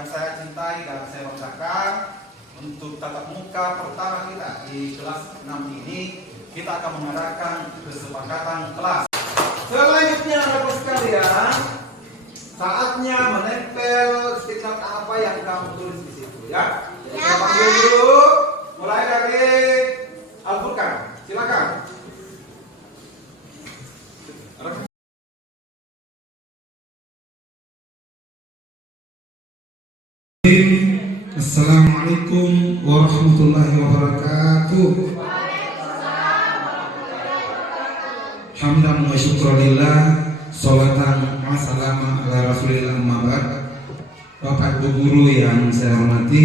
yang saya cintai dan saya banggakan, untuk tatap muka pertama kita di kelas 6 ini, kita akan mengadakan kesepakatan kelas. Selanjutnya Bapak sekalian, saatnya menempel stiker apa yang kamu tulis di situ ya. Jadi kita panggil dulu, mulai dari Al-Furqan, silakan. Assalamualaikum warahmatullahi wabarakatuh. Hamdan wa syukranillah, sholatan wa salama ala rasulillah, amma ba'd. Bapak Ibu guru yang saya hormati,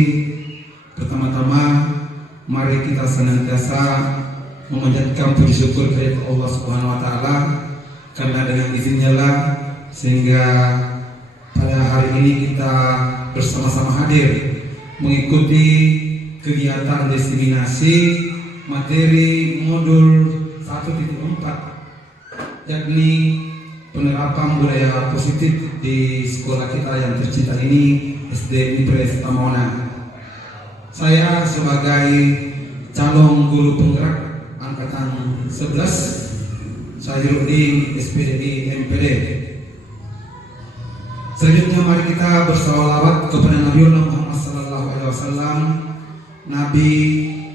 pertama-tama mari kita senantiasa memanjatkan puji syukur kepada Allah Subhanahu wa taala, karena dengan izinnya lah sehingga pada hari ini kita bersama-sama hadir mengikuti kegiatan diseminasi materi modul 1.4, yakni penerapan budaya positif di sekolah kita yang tercinta ini, SD Impres Tamona. Saya sebagai calon guru penggerak angkatan 11 Sayruddin SPDI MPD. Selanjutnya mari kita bersalawat kepada Nabi Muhammad SAW, Nabi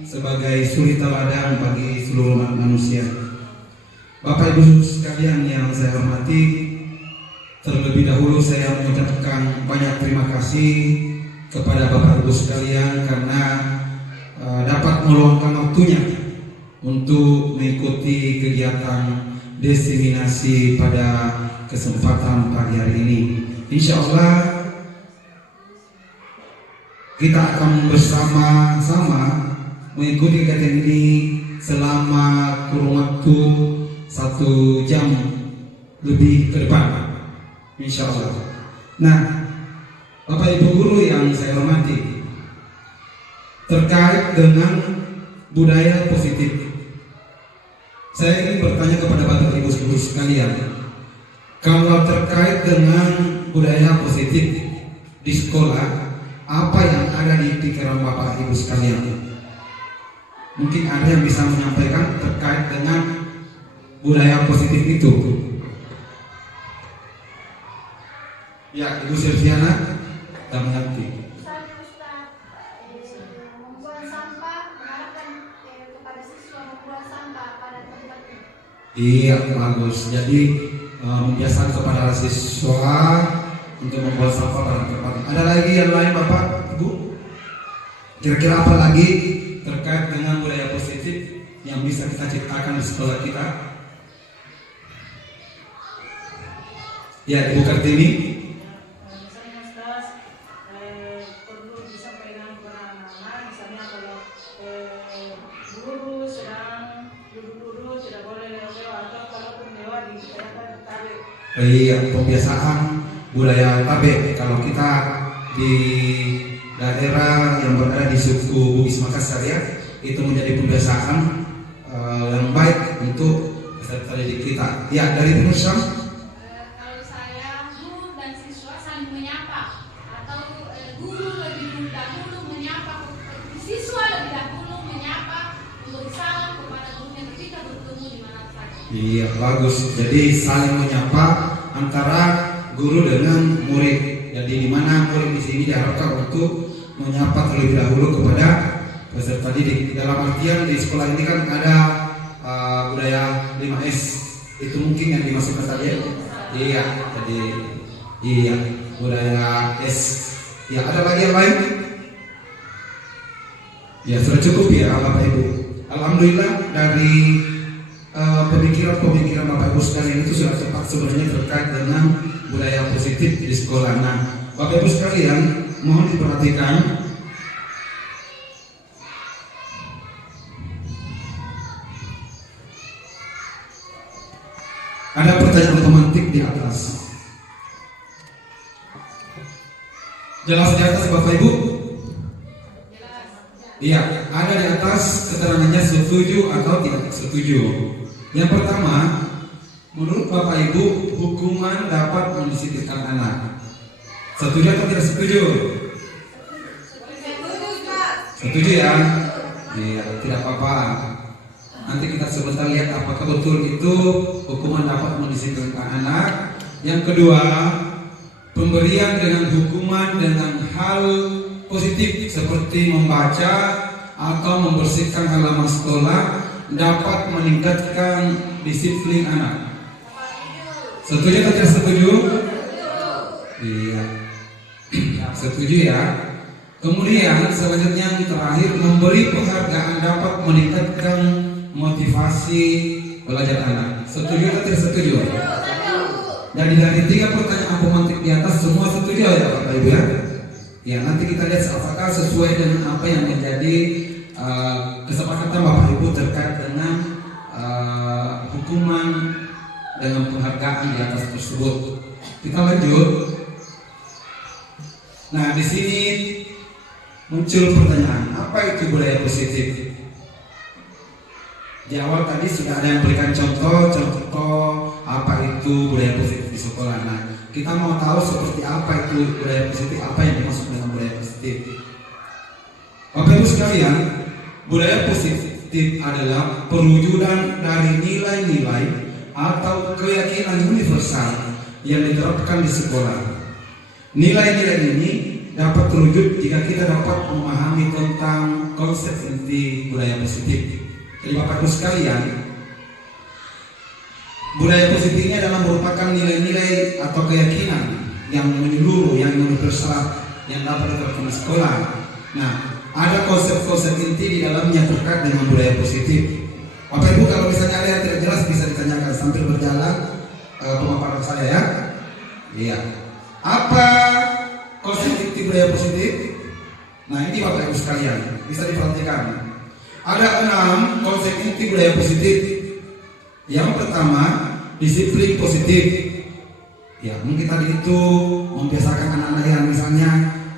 sebagai suri teladan bagi seluruh umat manusia. Bapak Ibu sekalian yang saya hormati, terlebih dahulu saya mengucapkan banyak terima kasih kepada Bapak Ibu sekalian karena dapat meluangkan waktunya untuk mengikuti kegiatan diseminasi pada kesempatan pagi hari ini. Insya Allah kita akan bersama-sama mengikuti kegiatan ini selama kurun waktu 1 jam lebih ke depan, insya Allah. Nah, Bapak Ibu guru yang saya hormati, terkait dengan budaya positif, saya ingin bertanya kepada Bapak Ibu guru sekalian, kalau terkait dengan budaya positif di sekolah, apa yang ada di pikiran Bapak Ibu sekalian? Mungkin ada yang bisa menyampaikan terkait dengan budaya positif itu. Ya, Ibu Silviana dan mengerti. Membuang sampah, mengarahkan kepada siswa membuang sampah pada tempatnya. Iya, bagus. Jadi membiasakan kepada siswa untuk membuang sampah pada tempatnya. Ada lagi yang lain Bapak Ibu? Kira-kira apa lagi terkait dengan budaya positif yang bisa kita ciptakan di sekolah kita? Ya, Ibu Kartini. Misalnya perlu disampaikan kepada anak-anak, misalnya kalau guru sedang duduk-duduk tidak boleh lewat, atau kalaupun lewat diupayakan tarik. Iya, pembiasaan budaya tabe. Kalau kita di daerah yang berada di suku Bugis Makassar ya, itu menjadi pembiasaan yang baik untuk peserta didik kita. Ya, dari penulis Kalau saya, guru dan siswa saling menyapa, atau guru lebih dahulu menyapa, siswa lebih dahulu menyapa, memberi salam kepada gurunya ketika bertemu di mana saja. Iya, bagus. Jadi saling menyapa antara guru dengan murid. Jadi di mana murid di sini diharapkan untuk menyapa terlebih dahulu kepada peserta didik. Dalam artian di sekolah ini kan ada budaya 5S. Itu mungkin yang dimaksudkan tadi. Iya, jadi iya budaya S. Ya, ada lagi yang lain? Ya, sudah cukup ya Bapak Ibu. Alhamdulillah dari pemikiran Bapak Ibu sekalian itu sudah tepat sebenarnya terkait dengan budaya positif di sekolah. Nah, Bapak Ibu sekalian mohon diperhatikan. Ada pertanyaan otomatik di atas. Jelas di atas Bapak Ibu? Iya, ada di atas keterangannya setuju atau tidak setuju. Yang pertama, menurut Bapak Ibu, hukuman dapat mendisiplinkan anak. Setuju atau tidak setuju? Setuju ya? Iya, tidak apa-apa. Nanti kita sebentar lihat apakah betul itu hukuman dapat mendisiplinkan anak. Yang kedua, pemberian dengan hukuman dengan hal positif seperti membaca atau membersihkan halaman sekolah dapat meningkatkan disiplin anak. Setuju atau tidak setuju? Iya. Setuju ya. Kemudian selanjutnya yang terakhir, memberi penghargaan dapat meningkatkan motivasi belajar anak. Setuju atau tidak setuju? Jadi dari 3 pertanyaan pemantik di atas semua setuju ya Bapak Ibu ya? Ya, nanti kita lihat apakah sesuai dengan apa yang menjadi kesepakatan Bapak Ibu terkait dengan hukuman dengan penghargaan di atas tersebut. Kita lanjut. Nah, di sini muncul pertanyaan, apa itu budaya positif? Di awal tadi sudah ada yang berikan contoh apa itu budaya positif di sekolah. Nah, kita mau tahu seperti apa itu budaya positif, apa yang dimaksud dengan budaya positif. Bapak Ibu sekalian, budaya positif adalah perwujudan dari nilai-nilai atau keyakinan universal yang diterapkan di sekolah. Nilai-nilai ini dapat terwujud jika kita dapat memahami tentang konsep inti budaya positif. Jadi Bapak Ibu sekalian, budaya positif ini adalah merupakan nilai-nilai atau keyakinan yang menyeluruh, yang universal, yang dapat diterapkan di sekolah. Nah, ada konsep-konsep inti di dalamnya terkait dengan budaya positif. Bapak Ibu, kalau misalnya ada yang tidak jelas bisa ditanyakan sambil berjalan pemaparan saya ya. Iya. Apa konsep inti budaya positif? Nah, ini Bapak Ibu sekalian bisa diperhatikan. Ada 6 konsep inti budaya positif. Yang pertama, disiplin positif. Ya, mungkin tadi itu membiasakan anak-anak yang misalnya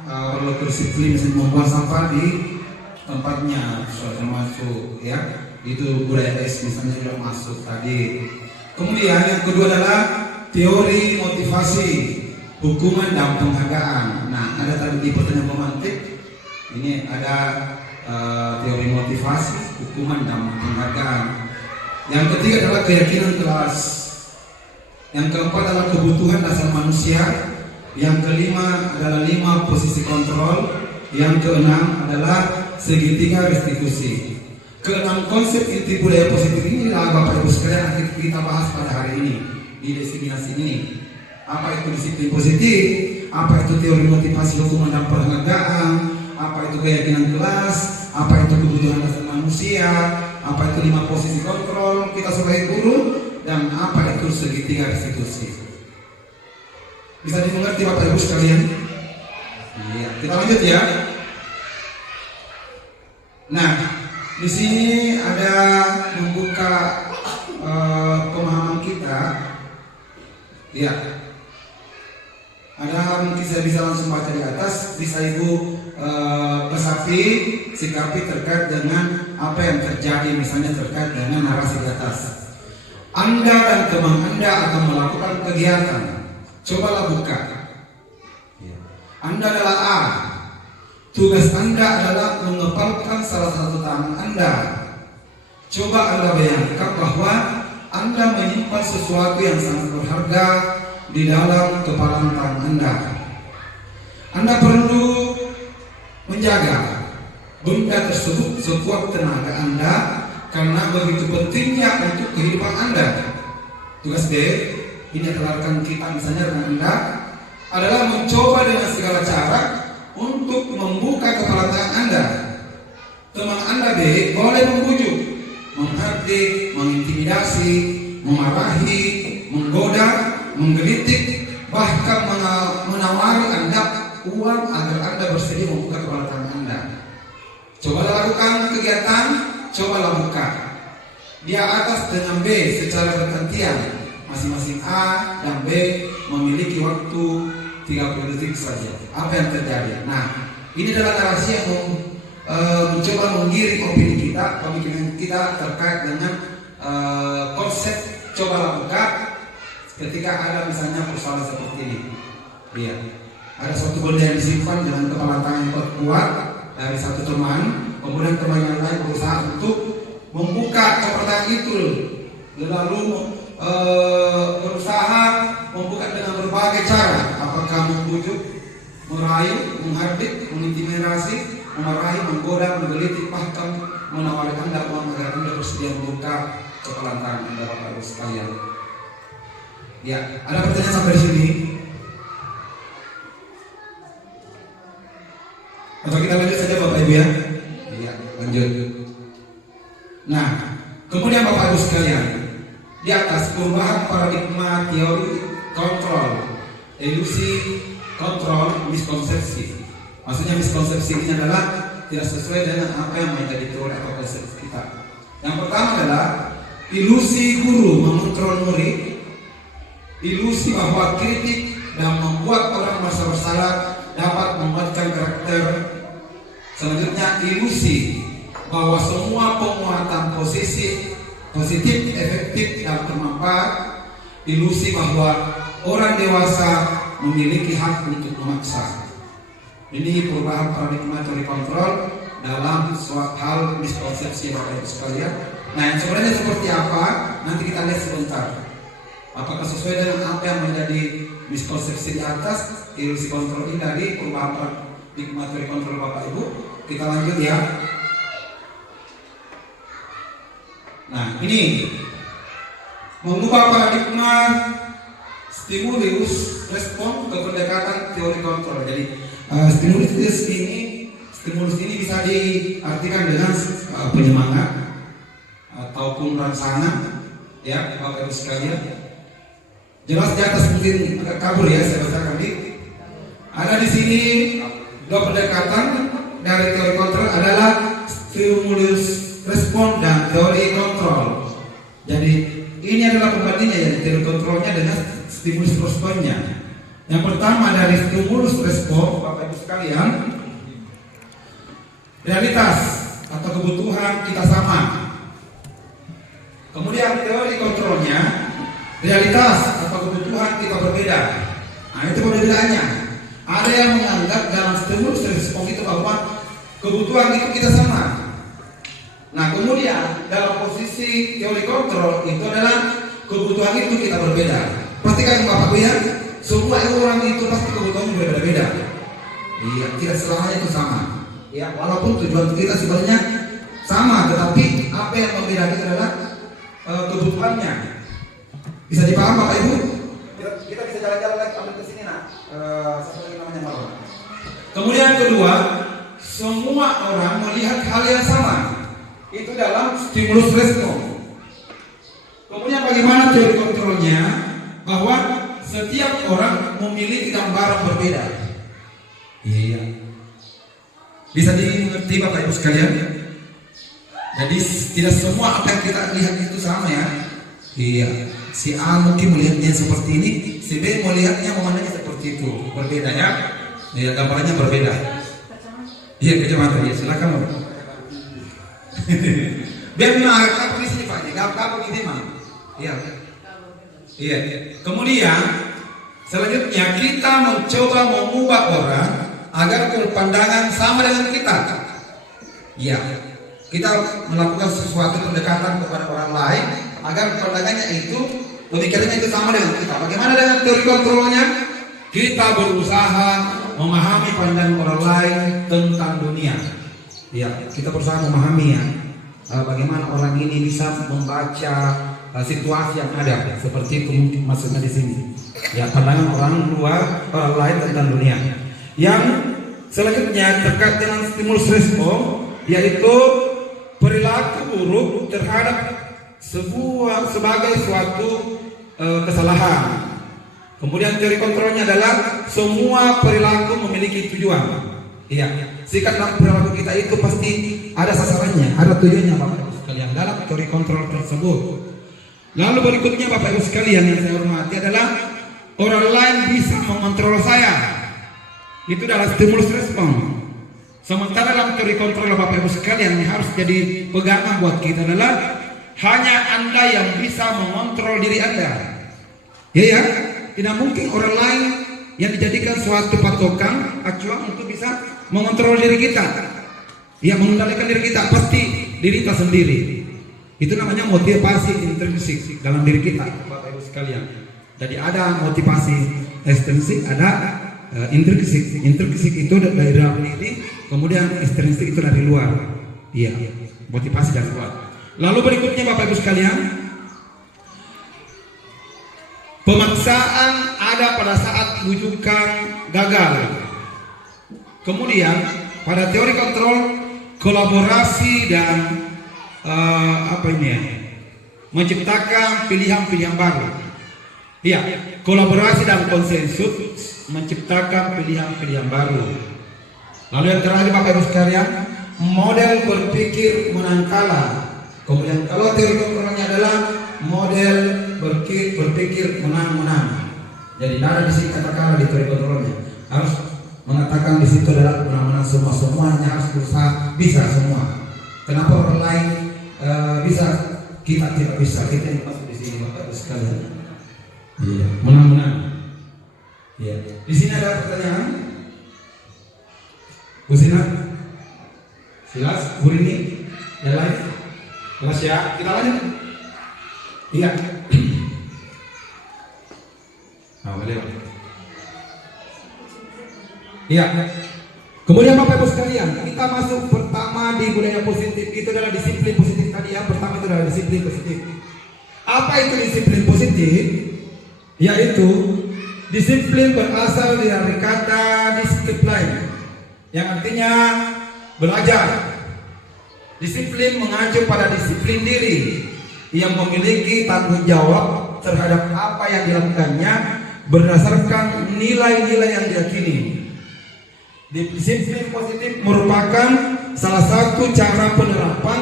perlu disiplin, misalnya membuang sampah di tempatnya, termasuk ya. Itu budaya S misalnya sudah masuk tadi. Kemudian yang kedua adalah teori motivasi, hukuman dan penghargaan. Nah, ada tadi di pertanyaan pemantik. Ini ada teori motivasi, hukuman dan penghargaan. Yang ketiga adalah keyakinan kelas. Yang keempat adalah kebutuhan dasar manusia. Yang kelima adalah 5 posisi kontrol. Yang keenam adalah segitiga restitusi. Keenam konsep inti budaya positif ini adalah Bapak Ibu sekalian akan kita bahas pada hari ini di destinasi ini. Apa itu disiplin positif? Apa itu teori motivasi, hukuman dan penghargaan? Apa itu keyakinan kelas? Apa itu kebutuhan dasar manusia? Apa itu 5 posisi kontrol kita sebagai guru? Dan apa itu segitiga restitusi? Bisa dimengerti Bapak Ibu sekalian? Iya, kita lanjut ya. Nah, di sini ada membuka pemahaman kita. Ya. Ada mungkin saya bisa langsung baca di atas, bisa Ibu resapi, sikapi terkait dengan apa yang terjadi, misalnya terkait dengan narasi di atas. Anda dan teman Anda akan melakukan kegiatan. Cobalah buka. Anda adalah A. Tugas Anda adalah mengepalkan salah satu tangan Anda. Coba Anda bayangkan bahwa Anda menyimpan sesuatu yang sangat berharga di dalam kepalan tangan Anda. Anda perlu menjaga benda tersebut sekuat tenaga Anda karena begitu pentingnya untuk kehidupan Anda. Tugas B, ini adalah rekan kita misalnya dengan Anda, adalah mencoba dengan segala cara untuk membuka kepala tangan Anda. Teman Anda B boleh membujuk, menghardik, mengintimidasi, memarahi, menggoda, menggelitik, bahkan menawari Anda uang agar Anda bersedia membuka kepala tangan Anda. Cobalah lakukan kegiatan, cobalah buka. Dia atas dengan B secara bergantian. Masing-masing A dan B memiliki waktu 30 detik saja. Apa yang terjadi? Nah, ini adalah narasi yang mencoba menggiring opini kita, pemikiran kita terkait dengan konsep cobalah buka ketika ada misalnya persoalan seperti ini. Iya. Ada suatu benda yang disimpan dengan kepala tangan yang kuat dari satu teman, kemudian teman yang lain berusaha untuk membuka kepercayaan itu, lalu berusaha membuka dengan berbagai cara, apakah membujuk, merayu, menghardik, mengintimidasi, memarahi, menggoda, menggelitik, bahkan menawari Anda uang agar Anda bersedia membuka kepelantaran Anda, Bapak Ibu sekalian. Ya, ada pertanyaan sampai di sini? Atau kita lanjut saja Bapak Ibu ya? Iya, lanjut. Nah, kemudian Bapak Ibu sekalian, di atas perubahan paradigma teori kontrol, ilusi kontrol, miskonsepsi. Maksudnya miskonsepsi ini adalah tidak sesuai dengan apa yang menjadi teori atau konsep kita. Yang pertama adalah ilusi guru mengontrol murid, ilusi bahwa kritik dan membuat orang merasa bersalah dapat membuatkan karakter. Selanjutnya ilusi bahwa semua penguatan positif, efektif dan bermanfaat. Ilusi bahwa orang dewasa memiliki hak untuk memaksa. Ini perubahan paradigma teori kontrol dalam suatu hal miskonsepsi Bapak Ibu sekalian. Nah, yang sebenarnya seperti apa? Nanti kita lihat sebentar. Apakah sesuai dengan apa yang menjadi miskonsepsi di atas, ilusi kontrol ini dari perubahan paradigma teori kontrol Bapak Ibu? Kita lanjut ya. Nah, ini mengubah paradigma stimulus respon ke pendekatan teori kontrol. Jadi stimulus ini bisa diartikan dengan penyemangat ataupun rangsangan, ya Bapak Ibu sekalian. Jelas di atas mungkin agak kabur ya, saya bacakan di. Ada di sini dua pendekatan dari teori kontrol adalah stimulus respon dan teori kontrol. Jadi ini adalah pembandingnya ya, teori kontrolnya dengan stimulus responnya. Yang pertama dari stimulus respon, Bapak Ibu sekalian, realitas atau kebutuhan kita sama. Kemudian teori kontrolnya, realitas atau kebutuhan kita berbeda. Nah, itu perbedaannya. Ada yang menganggap dalam stimulus respon itu bahwa kebutuhan itu kita sama. Nah, kemudian dalam posisi teori kontrol itu adalah kebutuhan itu kita berbeda. Perhatikan Bapak Ibu ya, semua orang itu pasti kebutuhannya berbeda-beda. Iya, tidak selamanya itu sama. Ya, walaupun tujuan kita sebenarnya sama, tetapi apa yang membedakan adalah kebutuhannya. Bisa dipaham Bapak Ibu? Kita bisa jalan-jalan lagi ambil ke sini nak. Satu lagi namanya malam. Kemudian kedua, semua orang melihat hal yang sama. Itu dalam stimulus respon. Kemudian bagaimana teori kontrolnya? Bahwa setiap orang memiliki gambaran berbeda. Iya. Bisa dimengerti Bapak Ibu sekalian? Jadi tidak semua apa yang kita lihat itu sama ya. Iya. Si A mungkin melihatnya seperti ini, si B melihatnya memandangnya seperti itu, berbeda ya. Ya, gambarannya berbeda. Iya, kacamata ya. Silakan. Biar memang agak kabur di sini Pak. Gak kabur ini mah. Iya. Iya. Kemudian selanjutnya kita mencoba mengubah orang agar berpandangan sama dengan kita. Iya. Kita melakukan sesuatu pendekatan kepada orang lain agar pandangannya itu, pemikirannya itu sama dengan kita. Bagaimana dengan teori kontrolnya? Kita berusaha memahami pandangan orang lain tentang dunia. Ya, kita berusaha memahami ya, bagaimana orang ini bisa membaca situasi yang ada. Seperti itu mungkin maksudnya di sini. Ya, pandangan orang luar, orang lain tentang dunia. Yang selanjutnya terkait dengan stimulus respon, yaitu perilaku buruk terhadap sebagai suatu kesalahan. Kemudian teori kontrolnya adalah semua perilaku memiliki tujuan. Iya, sikap dan perilaku kita itu pasti ada sasarannya, ada tujuannya Bapak Ibu sekalian dalam teori kontrol tersebut. Lalu berikutnya Bapak Ibu sekalian yang saya hormati adalah orang lain bisa mengontrol saya. Itu adalah stimulus respon. Sementara dalam teori kontrol Bapak Ibu sekalian yang harus jadi pegangan buat kita adalah hanya Anda yang bisa mengontrol diri Anda. Ya, tidak mungkin orang lain yang dijadikan suatu patokan acuan untuk bisa mengontrol diri kita. Ya, mengendalikan diri kita pasti diri kita sendiri. Itu namanya motivasi intrinsik dalam diri kita, Bapak Ibu sekalian. Jadi ada motivasi ekstrinsik, ada intrinsik. Intrinsik itu dari dalam diri, kemudian ekstrinsik itu dari luar. Iya, motivasi dari luar. Lalu berikutnya Bapak Ibu sekalian, pemaksaan ada pada saat rujukan gagal. Kemudian pada teori kontrol, kolaborasi dan menciptakan pilihan-pilihan baru. Iya, kolaborasi dan konsensus menciptakan pilihan-pilihan baru. Lalu yang terakhir Bapak Ibu sekalian, model berpikir menang kalah. Kemudian kalau teori kontrolnya adalah model berpikir menang-menang. Jadi tidak ada di sini kata kalah di teori kontrolnya. Harus mengatakan di situ adalah menang-menang semuanya harus berusaha bisa semua. Kenapa orang lain bisa, kita tidak bisa? Kita yang masuk di sini Bapak Ibu sekalian. Iya, menang-menang. Iya. Di sini ada pertanyaan. Bu Sina, silas, Bu Rini, yang lain, kelas ya, kita lanjut. Iya. Boleh. Iya. Kemudian Bapak Ibu sekalian, kita masuk pertama di budaya positif, itu adalah disiplin positif tadi ya. Pertama itu adalah disiplin positif. Apa itu disiplin positif? Yaitu disiplin berasal dari kata disiplin, yang artinya belajar. Disiplin mengacu pada disiplin diri yang memiliki tanggung jawab terhadap apa yang dilakukannya berdasarkan nilai-nilai yang diyakini. Disiplin positif merupakan salah satu cara penerapan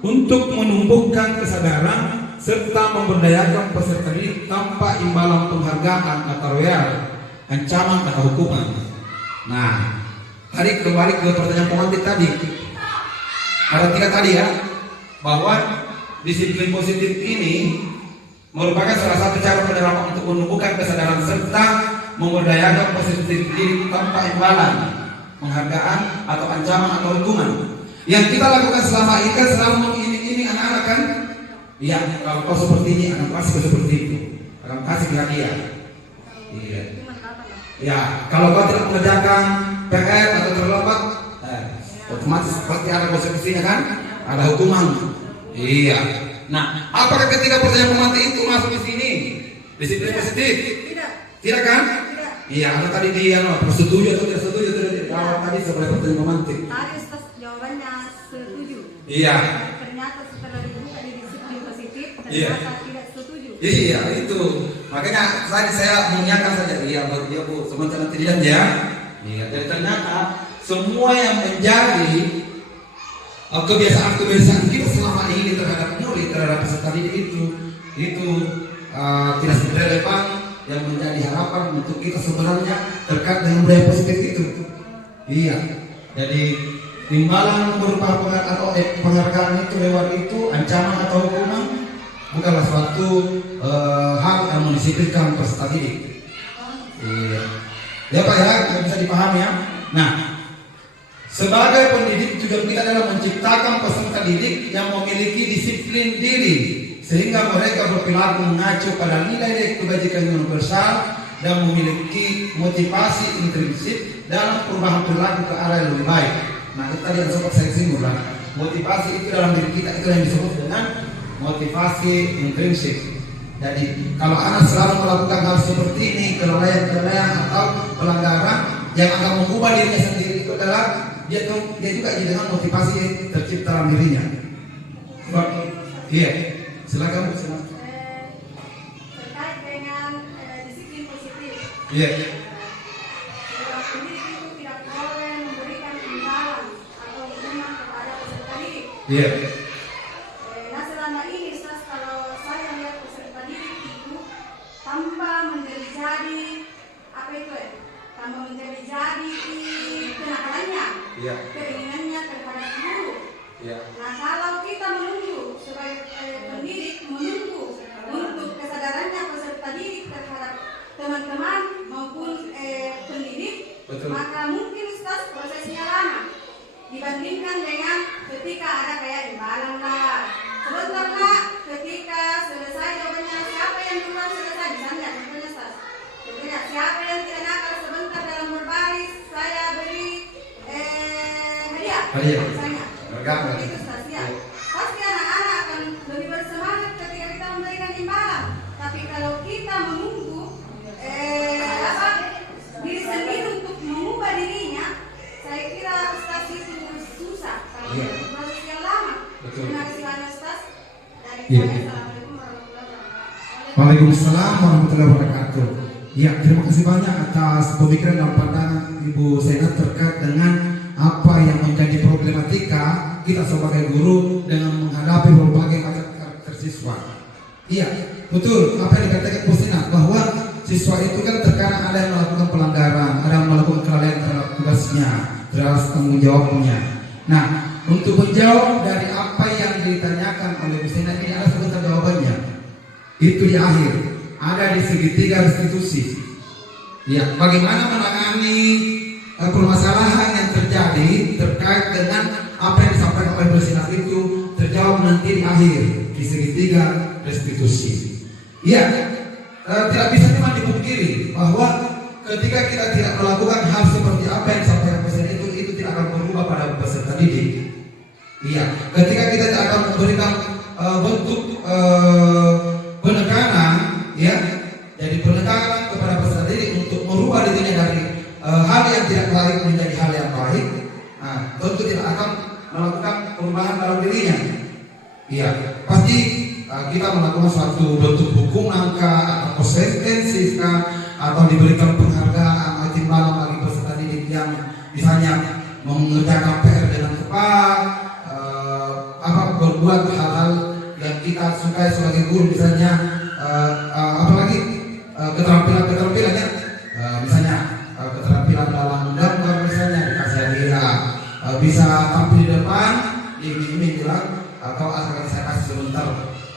untuk menumbuhkan kesadaran serta memberdayakan peserta didik tanpa imbalan penghargaan atau royal, ancaman atau hukuman. Nah, hari kembali ke pertanyaan pengantin tadi. Ada tiga tadi ya, bahwa disiplin positif ini merupakan salah satu cara penerapan untuk menumbuhkan kesadaran serta memberdayakan peserta didik tanpa imbalan, penghargaan atau ancaman atau hukuman. Yang kita lakukan selama ini kan selalu mengiming-iming anak-anak kan? Iya, kalau kau seperti ini, anak kasih kau seperti itu, akan kasih hadiah. Iya. Ya, kalau kau tidak mengerjakan PR atau terlambat, otomatis pasti ada konsekuensinya kan? Ada hukuman. Iya. Nah, apakah ketika pertanyaan pemantik itu masuk di sini? Disiplin positif? Tidak. Tidak kan? Tidak. Iya, ada tadi dia setuju atau tidak setuju tadi sebagai pertanyaan pemantik. Tadi Ustaz jawabannya setuju. Iya. Ternyata setelah dibuka di disiplin positif, Iya. ternyata tidak setuju. Iya, itu. Makanya saya mengingatkan saja dia buat dia Bu, sementara tidak ya. Iya, jadi ternyata semua yang menjadi kebiasaan-kebiasaan kita selama ini terhadap murid, terhadap peserta didik itu tidak relevan. Yang menjadi harapan untuk kita sebenarnya terkait dengan budaya positif itu. Iya. Jadi imbalan berupa penghargaan itu lewat itu, ancaman atau hukuman bukanlah suatu hal yang mendisiplinkan peserta didik. Iya. Ya Pak ya, bisa dipahami ya. Nah, sebagai pendidik juga kita adalah menciptakan peserta didik yang memiliki disiplin diri sehingga mereka berperilaku mengacu pada nilai kebajikan universal dan memiliki motivasi intrinsik dalam perubahan perilaku ke arah yang lebih baik. Nah, itu tadi yang sempat saya singgung lah. Motivasi itu dalam diri kita itu yang disebut dengan motivasi intrinsik. Jadi kalau anak selalu melakukan hal seperti ini, kelalaian atau pelanggaran yang akan mengubah dirinya sendiri, itu adalah dia juga dengan motivasi tercipta dalam dirinya. Iya, silakan Bu. Terkait dengan disiplin positif. Iya. Seorang pendidik itu tidak boleh memberikan imbalan atau hukuman kepada peserta didik. Iya. Nah, selama ini Ustaz, kalau saya lihat peserta didik itu tanpa menjadi apa itu ya? Tanpa menjadi kenakalannya, Iya. keinginannya terhadap guru. Iya. Nah, kalau kita menunggu sebagai pendidik menunggu untuk kesadarannya peserta didik terhadap teman-teman maupun pendidik, Betul. maka mungkin Ustaz prosesnya lama. dibandingkan dengan ketika ada kayak imbalan lah. Sebentar lah, ketika selesai jawabannya siapa yang duluan selesai, misalnya contohnya Ustaz. Contohnya siapa yang tidak nakal sebentar dalam berbaris, saya beri hadiah. Misalnya. Begitu Ustaz ya. Pasti anak-anak akan lebih bersemangat ketika kita memberikan imbalan. Tapi kalau kita menunggu diri sendiri untuk mengubah dirinya, saya kira Ustaz itu susah karena proses yang lama. Terima kasih banyak Ustaz. Dari saya, Assalamualaikum warahmatullahi wabarakatuh. Waalaikumsalam warahmatullahi wabarakatuh. Ya, terima kasih banyak atas pemikiran dan pandangan Ibu Senat terkait dengan apa yang menjadi problematika kita sebagai guru dengan menghadapi berbagai macam karakter siswa. Iya, betul apa yang dikatakan Bu Senat, bahwa siswa itu kan terkadang ada yang melakukan pelanggaran, ada yang melakukan kelalaian terhadap tugasnya, terhadap tanggung jawabnya. Nah, untuk menjawab dari apa yang ditanyakan oleh Bu Senat ini ada sebentar jawabannya. Itu di akhir, ada di segitiga restitusi. Ya, bagaimana menangani permasalahan yang terjadi terkait dengan apa yang disampaikan oleh Bu Senat itu terjawab nanti di akhir di segitiga restitusi. Iya, tidak bisa cuma dipungkiri bahwa ketika kita tidak melakukan hal seperti apa yang disampaikan Bu Senat itu tidak akan berubah pada peserta didik. Iya, ketika kita tidak akan memberikan bentuk penekanan, ya, jadi penekanan kepada peserta didik untuk merubah dirinya dari hal yang tidak baik menjadi hal yang baik, nah, tentu tidak akan melakukan perubahan dalam dirinya. Iya, pasti kita melakukan suatu bentuk hukuman atau konsekvensi atau diberikan penghargaan atau timbalan bagi peserta didik yang misalnya mengerjakan PR dengan tepat, berbuat hal-hal yang kita sukai sebagai guru, misalnya apalagi keterampilan-keterampilannya, misalnya keterampilan dalam gambar, misalnya dikasih hadiah, bisa tampil di depan, ini bilang atau akan saya kasih sebentar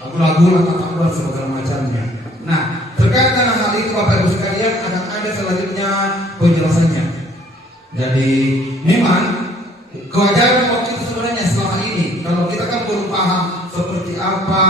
lagu-lagu atau tabloid segala macamnya. Nah, terkait dengan hal itu Bapak Ibu sekalian akan ada selanjutnya penjelasannya. Jadi memang kewajaran waktu itu sebenarnya selama ini kalau kita kan belum paham seperti apa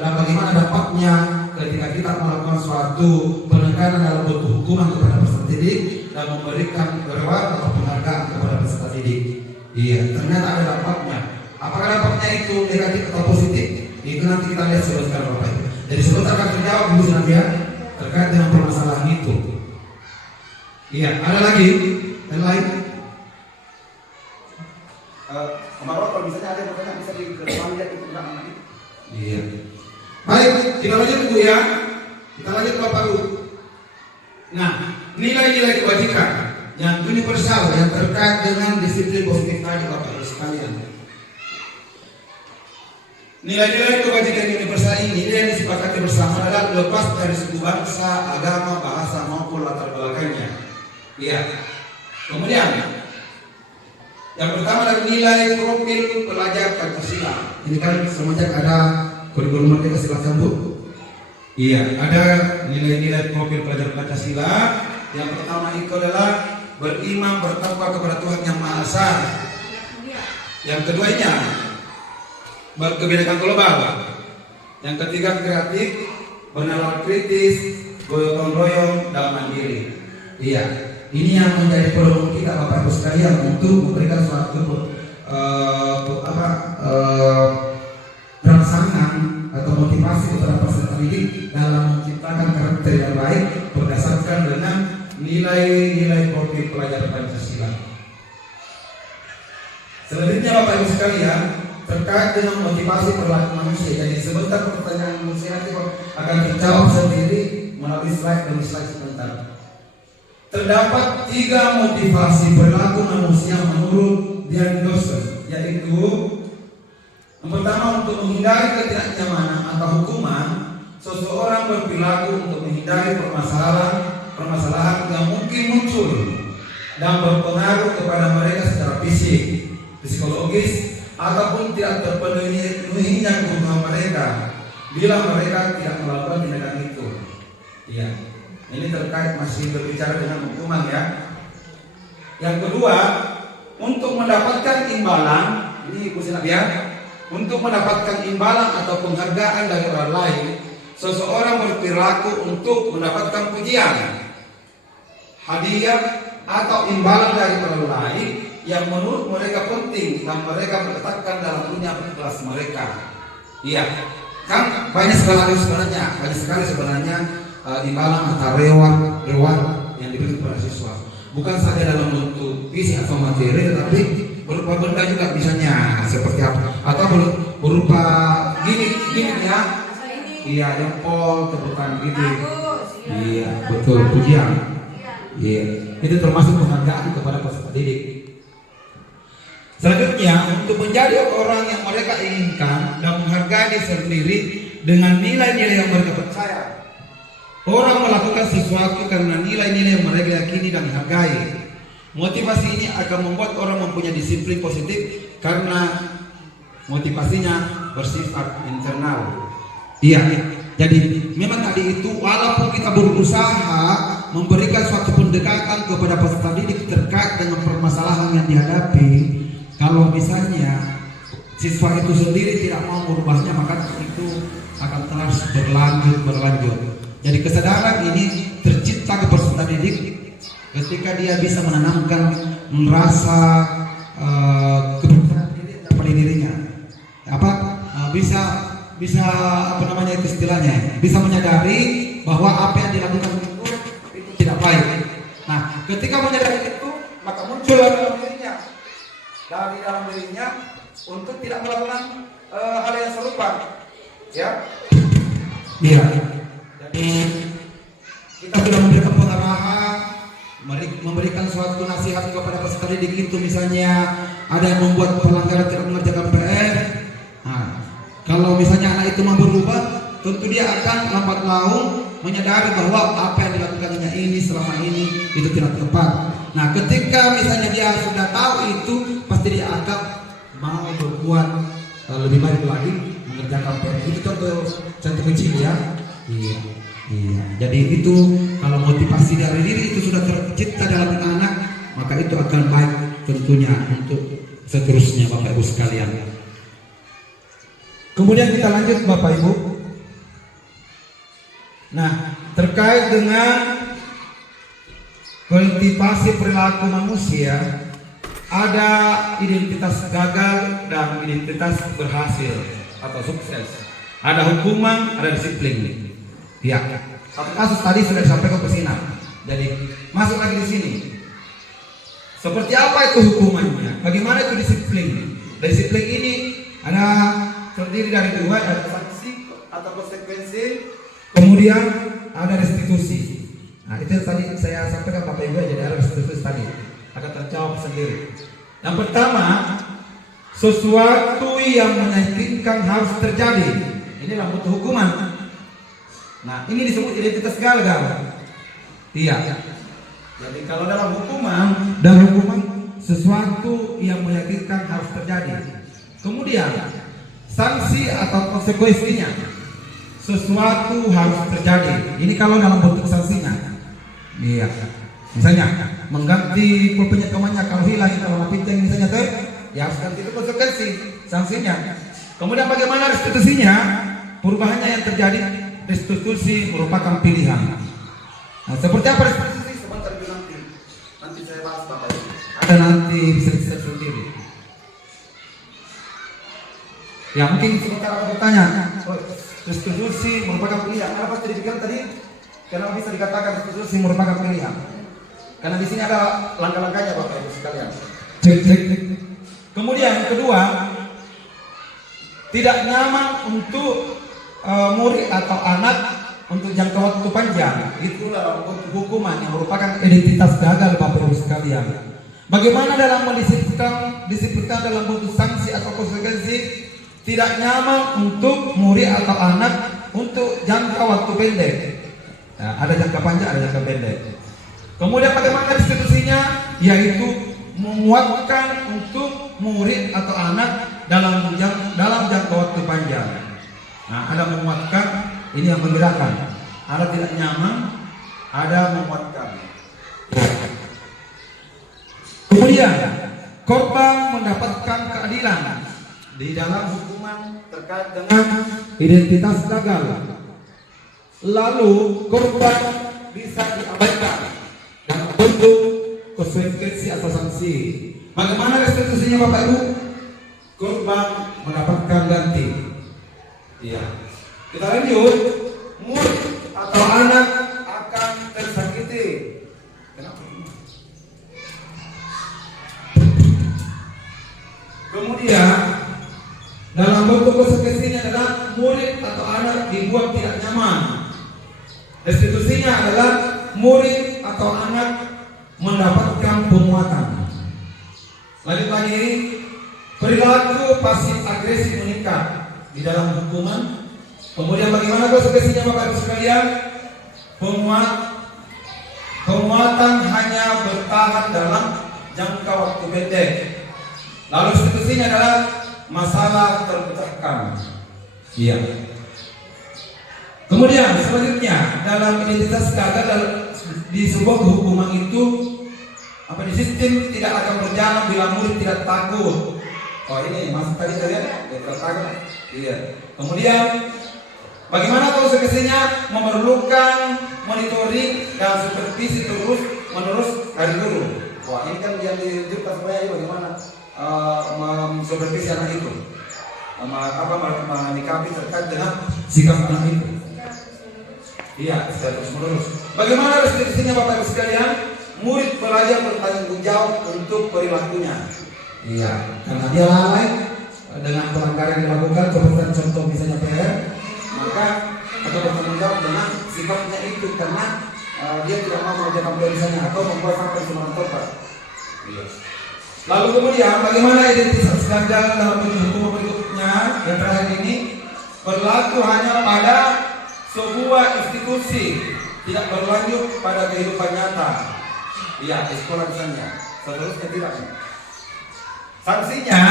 dan bagaimana dampaknya ketika kita melakukan suatu penekanan dalam bentuk hukuman kepada peserta didik dan memberikan reward atau penghargaan kepada peserta didik. Iya, ternyata ada dampaknya. Apakah dampaknya itu negatif atau positif? Itu nanti kita lihat sebentar Bapak Ibu. Jadi sebentar akan terjawab dulu nanti ya terkait dengan permasalahan itu. Iya, ada lagi yang lain? Kemarin kalau misalnya ada yang bertanya bisa di depan lihat itu enggak nanti. Iya. Baik, kita lanjut Bu ya. Kita lanjut Bapak Ibu. Nah, nilai-nilai kebajikan yang universal yang terkait dengan disiplin positif tadi Bapak Ibu sekalian. Nilai-nilai kebajikan universal ini yang disepakati bersama adalah lepas dari suku bangsa, agama, bahasa maupun latar belakangnya. Iya. Kemudian yang pertama adalah nilai profil pelajar Pancasila. Ini kan semenjak ada kurikulum Merdeka silakan Bu. Iya, ada nilai-nilai profil pelajar Pancasila. Yang pertama itu adalah beriman bertakwa kepada Tuhan Yang Maha Esa. Yang keduanya berkebinekaan global. Yang ketiga kreatif, bernalar kritis, gotong royong, dan mandiri. Iya. Ini yang menjadi peluang kita Bapak Ibu sekalian untuk memberikan suatu rangsangan atau motivasi kepada peserta didik dalam menciptakan karakter yang baik berdasarkan dengan nilai-nilai profil pelajar Pancasila. Selanjutnya Bapak Ibu sekalian terkait dengan motivasi perilaku manusia. Jadi sebentar pertanyaan manusia akan terjawab sendiri melalui slide demi slide sebentar. Terdapat 3 motivasi perilaku manusia menurut Dian Dawson, yaitu yang pertama untuk menghindari ketidaknyamanan atau hukuman. Seseorang berperilaku untuk menghindari permasalahan yang mungkin muncul dan berpengaruh kepada mereka secara fisik, psikologis, ataupun tidak terpenuhinya kebutuhan mereka bila mereka tidak melakukan tindakan itu. Iya. Ini terkait masih berbicara dengan hukuman ya. Yang kedua, untuk mendapatkan imbalan, ini kursi Nabi ya, untuk mendapatkan imbalan atau penghargaan dari orang lain, seseorang berperilaku untuk mendapatkan pujian, hadiah atau imbalan dari orang lain yang menurut mereka penting dan mereka meletakkan dalam dunia kelas mereka. Iya, kan banyak sekali sebenarnya imbalan atau reward yang diberikan kepada siswa. Bukan saja dalam bentuk fisik atau materi, tetapi berupa benda juga misalnya seperti apa, atau berupa gini ya. Iya, jempol, tepukan gitu. Iya, betul, pujian. Iya, itu termasuk penghargaan kepada peserta didik. Selanjutnya, untuk menjadi orang yang mereka inginkan dan menghargai diri sendiri dengan nilai-nilai yang mereka percaya. Orang melakukan sesuatu karena nilai-nilai yang mereka yakini dan hargai. Motivasi ini akan membuat orang mempunyai disiplin positif karena motivasinya bersifat internal. Iya, jadi memang tadi itu walaupun kita berusaha memberikan suatu pendekatan kepada peserta didik terkait dengan permasalahan yang dihadapi, kalau misalnya siswa itu sendiri tidak mau merubahnya, maka itu akan terus berlanjut. Jadi kesadaran ini tercipta ke peserta didik ketika dia bisa menanamkan rasa kepercayaan diri pada dirinya. Bisa apa namanya itu istilahnya, bisa menyadari bahwa apa yang dilakukan itu tidak baik. Nah, ketika menyadari itu, maka muncul dari dalam dirinya untuk tidak melakukan hal yang serupa. Ya, iya. Jadi kita sudah memberikan pengarahan, memberikan suatu nasihat kepada peserta didik itu, misalnya ada yang membuat pelanggaran tidak mengerjakan PR. Nah, kalau misalnya anak itu mau berubah, tentu dia akan lambat laun menyadari bahwa apa yang dilakukannya ini selama ini itu tidak tepat. Nah, ketika misalnya dia sudah tahu itu, pasti dia akan mau berbuat lebih baik lagi mengerjakan PR. Itu contoh kecil ya. Iya. Jadi itu kalau motivasi dari diri itu sudah tercipta dalam anak, maka itu akan baik tentunya untuk seterusnya Bapak Ibu sekalian. Kemudian kita lanjut Bapak Ibu. Nah, terkait dengan kultivasi perilaku manusia, ada identitas gagal dan identitas berhasil atau sukses. Ada hukuman, ada disiplin. Ya, satu kasus tadi sudah disampaikan ke sini. Jadi masuk lagi di sini. Seperti apa itu hukumannya? Bagaimana itu disiplin? Disiplin ini ada terdiri dari dua, ada sanksi atau konsekuensi, kemudian ada restitusi. Nah, itu tadi saya sampaikan Bapak Ibu, jadi ada restitusi tadi akan terjawab sendiri. Yang pertama, sesuatu yang menyakitkan harus terjadi. Inilah bentuk hukuman. Nah, ini disebut identitas gagal. Iya. Jadi kalau dalam hukuman sesuatu yang menyakitkan harus terjadi. Kemudian sanksi atau konsekuensinya, sesuatu harus terjadi. Ini kalau dalam bentuk sanksinya. Iya. Misalnya mengganti pulpennya temannya kalau hilang, kalau lapitnya misalnya tuh, ya harus ganti, itu konsekuensi sanksinya. Kemudian bagaimana restitusinya? Perubahannya yang terjadi, restitusi merupakan pilihan. Nah, seperti apa restitusi? Sebentar nanti saya bahas Bapak Ibu. Ada nanti bisa sendiri. Ya mungkin sebentar ada bertanya. Restitusi merupakan pilihan. Apa tadi dikatakan tadi? Kenapa bisa dikatakan restitusi merupakan pilihan? Karena di sini ada langkah-langkahnya Bapak Ibu sekalian. Kemudian kedua, tidak nyaman untuk murid atau anak untuk jangka waktu panjang. Itulah hukuman yang merupakan identitas gagal Bapak Ibu sekalian. Bagaimana dalam mendisiplinkan dalam bentuk sanksi atau konsekuensi? Tidak nyaman untuk murid atau anak untuk jangka waktu pendek. Nah, ada jangka panjang, ada jangka pendek. Kemudian bagaimana restitusinya? Yaitu menguatkan untuk murid atau anak dalam jangka waktu panjang. Nah, ada menguatkan, ini yang membedakan. Ada tidak nyaman, ada menguatkan. Kemudian korban mendapatkan keadilan di dalam hukuman terkait dengan identitas gagal. Lalu korban bisa diabaikan dalam bentuk konsekuensi atau sanksi. Bagaimana restitusinya Bapak Ibu? Korban mendapatkan ganti. Iya. Kita lanjut. Murid atau anak akan tersakiti. Kenapa? Kemudian dalam bentuk konsekuensinya adalah murid atau anak dibuat tidak nyaman. Restitusinya adalah murid atau anak mendapatkan penguatan. Lanjut lagi, perilaku pasif agresif meningkat di dalam hukuman. Kemudian bagaimana konsekuensinya Bapak Ibu sekalian? Penguatan hanya bertahan dalam jangka waktu pendek. Lalu restitusinya adalah masalah terpecahkan. Iya. Kemudian selanjutnya dalam identitas gagal di sebuah hukuman itu di sistem tidak akan berjalan bila murid tidak takut. Oh ini masuk tadi ya, tidak takut. Iya. Kemudian bagaimana konsekuensinya? Memerlukan monitoring dan supervisi terus menerus dari guru. Wah ini kan yang ditunjukkan supaya bagaimana supervisi anak itu, menyikapi terkait dengan sikap anak itu. Iya, terus menerus. Bagaimana restitusinya Bapak Ibu sekalian? Murid belajar bertanggung jawab untuk perilakunya. Iya, karena dia lalai dengan pelanggaran yang dilakukan, seperti contoh misalnya PR, maka atau bertanggung jawab dengan sifatnya itu karena dia tidak mau mengerjakan tulisannya atau membuat sampai tobat. Iya. Lalu kemudian bagaimana identitas gagal dalam hukum berikutnya yang terakhir ini berlaku hanya pada sebuah institusi, tidak berlanjut pada kehidupan nyata. Iya, di sekolah misalnya. Seterusnya tidak. Sanksinya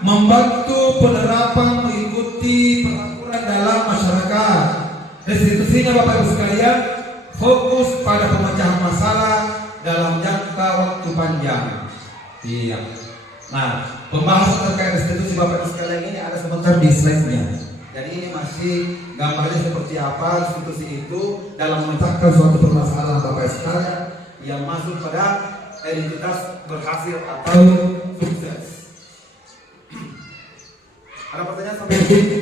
membantu penerapan mengikuti peraturan dalam masyarakat. Restitusinya Bapak Ibu sekalian fokus pada pemecahan masalah dalam jangka waktu panjang. Iya. Nah, pembahasan terkait restitusi Bapak Ibu sekalian ini ada sebentar di slide-nya. Jadi ini masih gambarnya seperti apa restitusi itu dalam memecahkan suatu permasalahan Bapak Ibu sekalian yang masuk pada identitas berhasil atau sukses. Ada pertanyaan sampai di sini?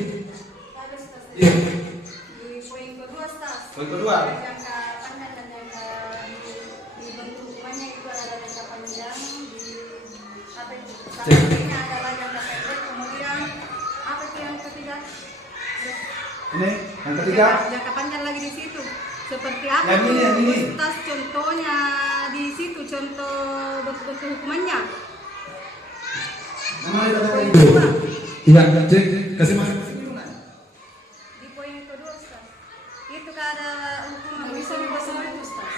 Iya. Di poin kedua, Stas. Poin kedua. Jangka panjang dan jangka di bentuk hukumannya itu ada jangka panjang itu? Sanksinya adalah jangka pendek. Kemudian apa itu yang ketiga? Ini yang ketiga. Jangka panjang lagi di situ. Seperti apa? Yang ini. Stas contohnya di situ contoh bentuk hukumannya. Mana ada Poin itu? kedua. Iya, cek kasih masuk. Di poin kedua, Stas. Itu kan ada hukuman bisa itu, Stas.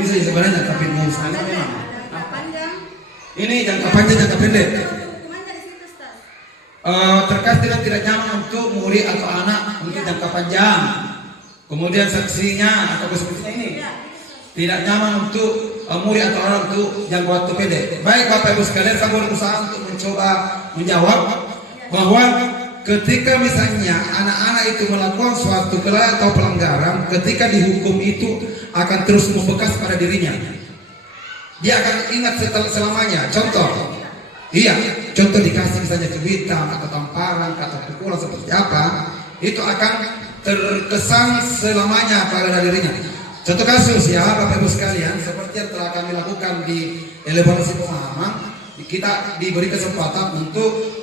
Bisa sebenarnya tapi mau sana memang. Jangka panjang. Ini jangka panjang, jangka pendek. Hukumannya di situ, Stas. Terkait tidak nyaman untuk murid atau anak untuk jangka panjang. Kemudian sanksinya atau konsekuensinya ini tidak nyaman untuk murid atau anak untuk jangka waktu pendek. Baik Bapak Ibu sekalian, saya berusaha untuk mencoba menjawab bahwa ketika misalnya anak-anak itu melakukan suatu kelalaian atau pelanggaran, ketika dihukum itu akan terus membekas pada dirinya. Dia akan ingat selamanya. Contoh, contoh dikasih misalnya cubitan atau tamparan atau pukulan seperti apa, itu akan terkesan selamanya pada dirinya. Contoh kasus ya Bapak Ibu sekalian, seperti yang telah kami lakukan di elaborasi pemahaman, kita diberi kesempatan untuk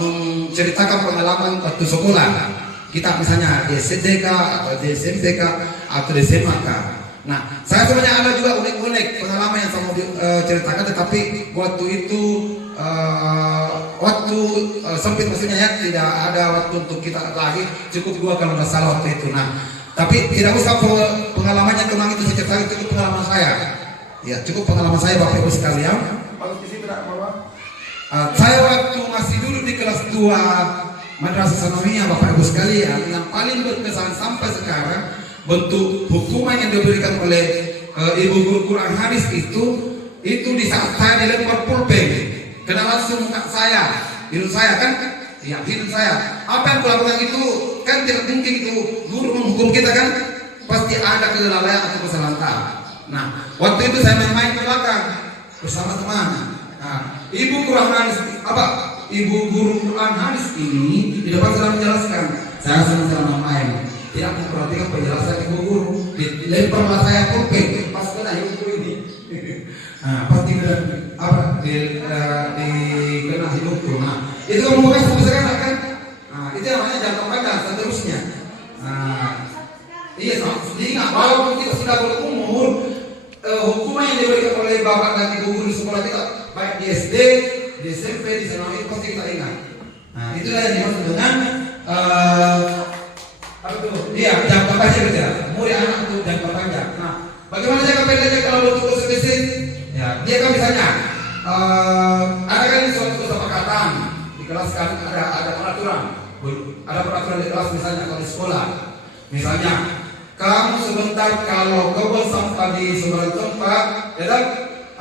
menceritakan pengalaman waktu sekolah. Kita misalnya di SDK atau di SMPK atau di SMAK. Nah, saya sebenarnya ada juga unik-unik pengalaman yang saya mau ceritakan, tetapi waktu itu sempit maksudnya ya, tidak ada waktu untuk kita lagi, cukup dua kalau nggak salah waktu itu. Nah, tapi tidak usah pengalamannya tentang itu saya ceritakan, cukup pengalaman saya. Ya, cukup pengalaman saya Bapak Ibu sekalian. Saya waktu masih dulu di kelas 2 Madrasah Sanawiyah Bapak Ibu sekalian, yang paling berkesan sampai sekarang bentuk hukuman yang diberikan oleh ibu guru Quran hadis itu di saat saya dilempar pulpen. kena langsung saya, hidung saya kan? Ya, hidung saya. Apa yang kulakukan itu kan tidak mungkin itu guru menghukum kita kan? Pasti ada kelalaian atau kesalahan. Nah, waktu itu saya main-main ke belakang bersama teman. Nah, ibu guru Quran hadis ini di depan sedang menjelaskan. Saya sedang main, tidak memperhatikan penjelasan ibu guru. Dilemparlah saya pulpen pas kena ibu guru ini. Nah, pasti kena hidupku. Nah, itu kamu bukan sampai sekarang kan? Nah, itu namanya jangka panjang seterusnya. Nah, iya, ingat walaupun kita sudah berumur, hukuman yang diberikan oleh bapak dan ibu guru di sekolah kita, baik di SD, di SMP, di SMA itu pasti kita ingat. Nah, itulah yang dimaksud dengan apa itu? Iya, jangka panjang saja. Murid anak itu jangka panjang. Nah, bagaimana jangka pendeknya kalau bentuk spesifik? Ya, dia kan misalnya ada kan suatu kesepakatan di kelas kan ada peraturan di kelas misalnya kalau di sekolah, misalnya kamu sebentar kalau kau buang sampah di sembarang tempat, ya tak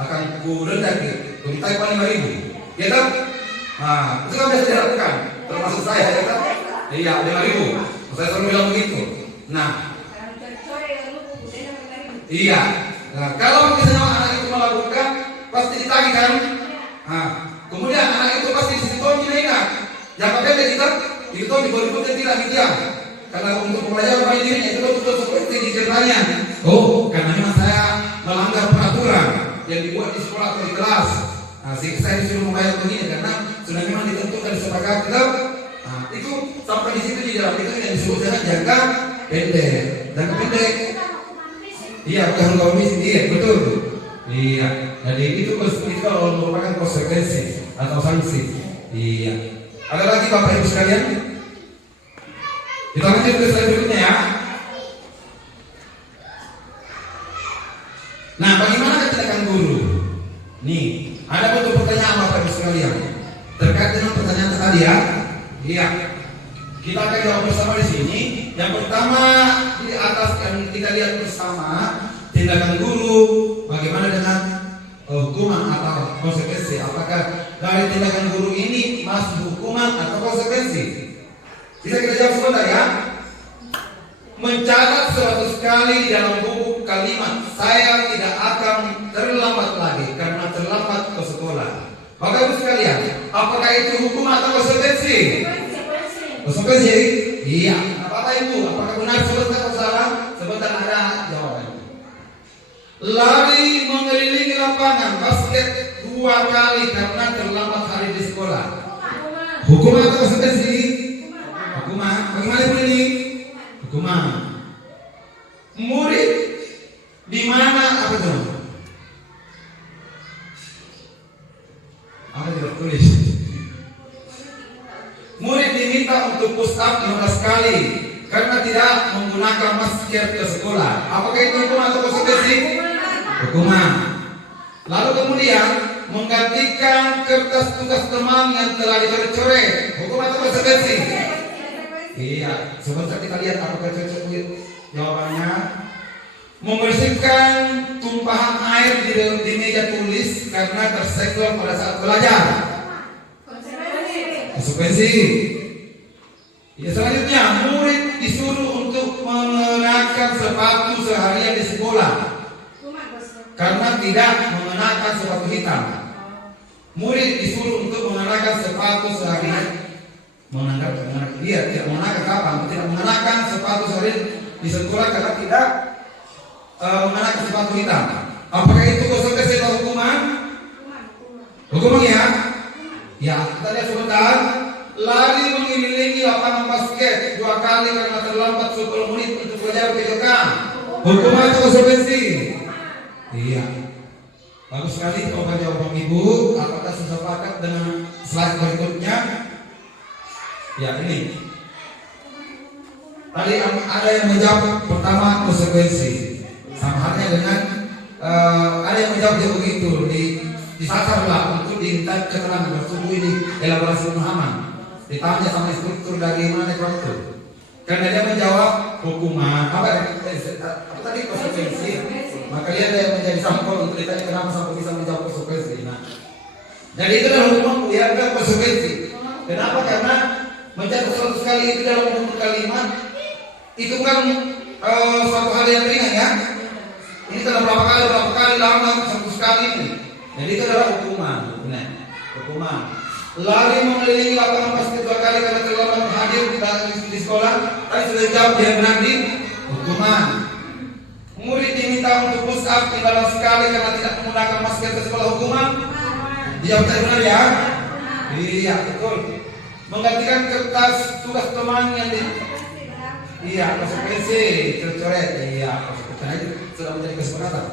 akan kurendaki, ditai paling 5.000, ya tak? Nah, itu kan biasa dilakukan, termasuk saya, ya tak? Iya, 5.000. Saya selalu bilang begitu. Nah, iya. Nah, kalau misalnya anak itu melakukan, pasti ditagih kan? Nah, kemudian anak itu pasti di situ tidak ingat. Jangka pendek kita itu berikutnya tidak diam. Karena untuk pembelajaran paling dirinya itu betul seperti di ceritanya. Oh, karena memang saya melanggar peraturan yang dibuat di sekolah atau di kelas. Nah, saya disuruh membayar begini karena sudah memang ditentukan disepakati kita. Nah, itu sampai di situ di dalam itu yang disebut dengan jangka pendek. Jangka pendek. Iya, bukan komis, iya betul. Iya, jadi itu kalau merupakan konsekuensi atau sanksi. Iya. Ada lagi Bapak Ibu sekalian? Kita lanjut ke slide berikutnya ya. Nah, bagaimana tindakan guru? Nih, ada bentuk pertanyaan Bapak Ibu sekalian terkait dengan pertanyaan tadi ya. Iya. Kita akan jawab bersama di sini. Yang pertama di atas yang kita lihat bersama tindakan guru, bagaimana dengan hukuman atau konsekuensi? Apakah dari tindakan guru ini masuk hukuman atau konsekuensi? Bisa kita jawab sebentar ya. Mencatat 100 kali di dalam buku kalimat saya tidak akan terlambat lagi karena terlambat ke sekolah. Bapak Ibu sekalian, apakah itu hukuman atau konsekuensi? Konsekuensi? Iya. Nah, Bapak Ibu, apakah benar sebentar atau salah? Sebentar ada jawabannya. Lari mengelilingi lapangan basket 2 kali karena terlambat hari di sekolah. Hukuman atau konsekuensi? Hukuman. Bagaimana Ibu ini? Hukuman. Murid di mana apa itu? Apa tidak tulis? Murid diminta untuk push up 15 kali karena tidak menggunakan masker ke sekolah. Apakah itu hukuman atau konsekuensi? Hukuman. Lalu kemudian menggantikan kertas tugas teman yang telah dicoret-coret. Hukuman atau konsekuensi? Iya. Sebentar kita lihat apakah cocok jawabannya. Membersihkan tumpahan air di meja tulis karena tersenggol pada saat belajar. Konsekuensi. Ya, selanjutnya murid disuruh untuk mengenakan sepatu seharian di sekolah karena tidak mengenakan sepatu hitam. Murid disuruh untuk mengenakan sepatu seharian. Dia tidak mengenakan kapan? Tidak mengenakan sepatu seharian di sekolah karena tidak mengenakan sepatu hitam. Apakah itu konsekuensi atau hukuman? Hukuman ya? Ya, kita lihat sebentar. Lari mengelilingi lapangan basket 2 kali karena terlambat 10 menit untuk belajar PJK. Hukuman atau konsekuensi? Iya. Bagus sekali jawaban Ibu. Apakah sepakat dengan slide berikutnya? Ya, ini. Tadi ada yang menjawab pertama konsekuensi. Sama halnya dengan ada yang menjawab dia begitu disasarlah untuk diminta keterangan bertubuh ini elaborasi pemahaman. Ditanya sama instruktur dari mana itu. Karena dia menjawab hukuman apa tadi konsekuensi. Maka dia ada yang menjadi sampel untuk ditanya kenapa sampai bisa menjawab konsekuensi. Nah, Jadi itu adalah hukuman ya, bukan konsekuensi. Kenapa? Karena mencatat 100 kali itu dalam bentuk kalimat itu kan suatu hal yang ringan ya. Ini telah berapa kali lama 100 kali ini. Jadi itu adalah hukuman. Benar. Hukuman. Lari mengelilingi lapangan basket 2 kali karena terlambat hadir di sekolah. Tadi sudah jawab dia benar di hukuman. Murid diminta untuk push up 15 kali karena tidak menggunakan masker ke sekolah, hukuman. Dijawab tadi benar ya? Iya betul. Menggantikan kertas tugas teman yang di konsekuensi tercoret. Iya, karena itu sudah menjadi kesepakatan.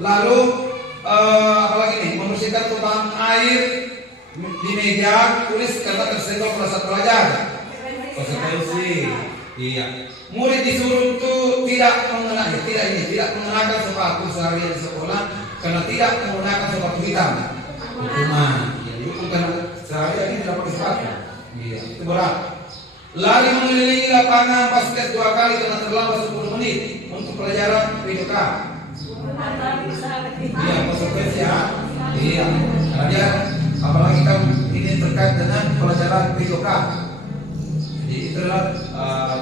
Lalu apalagi nih? Membersihkan tumpahan air di meja tulis karena tersenggol perasaan pelajar. Konsekuensi. Iya. Murid disuruh untuk tidak mengenakan sepatu seharian di sekolah karena tidak menggunakan sepatu hitam. Hukuman. Jadi hukum karena seharian ini tidak pakai sepatu. Iya, itu berat. Lari mengelilingi lapangan basket 2 kali karena terlambat 10 menit untuk pelajaran PDK. Iya, konsekuensi ya. Iya, karena dia apalagi kan ini terkait dengan pelajaran PDK. Jadi itu adalah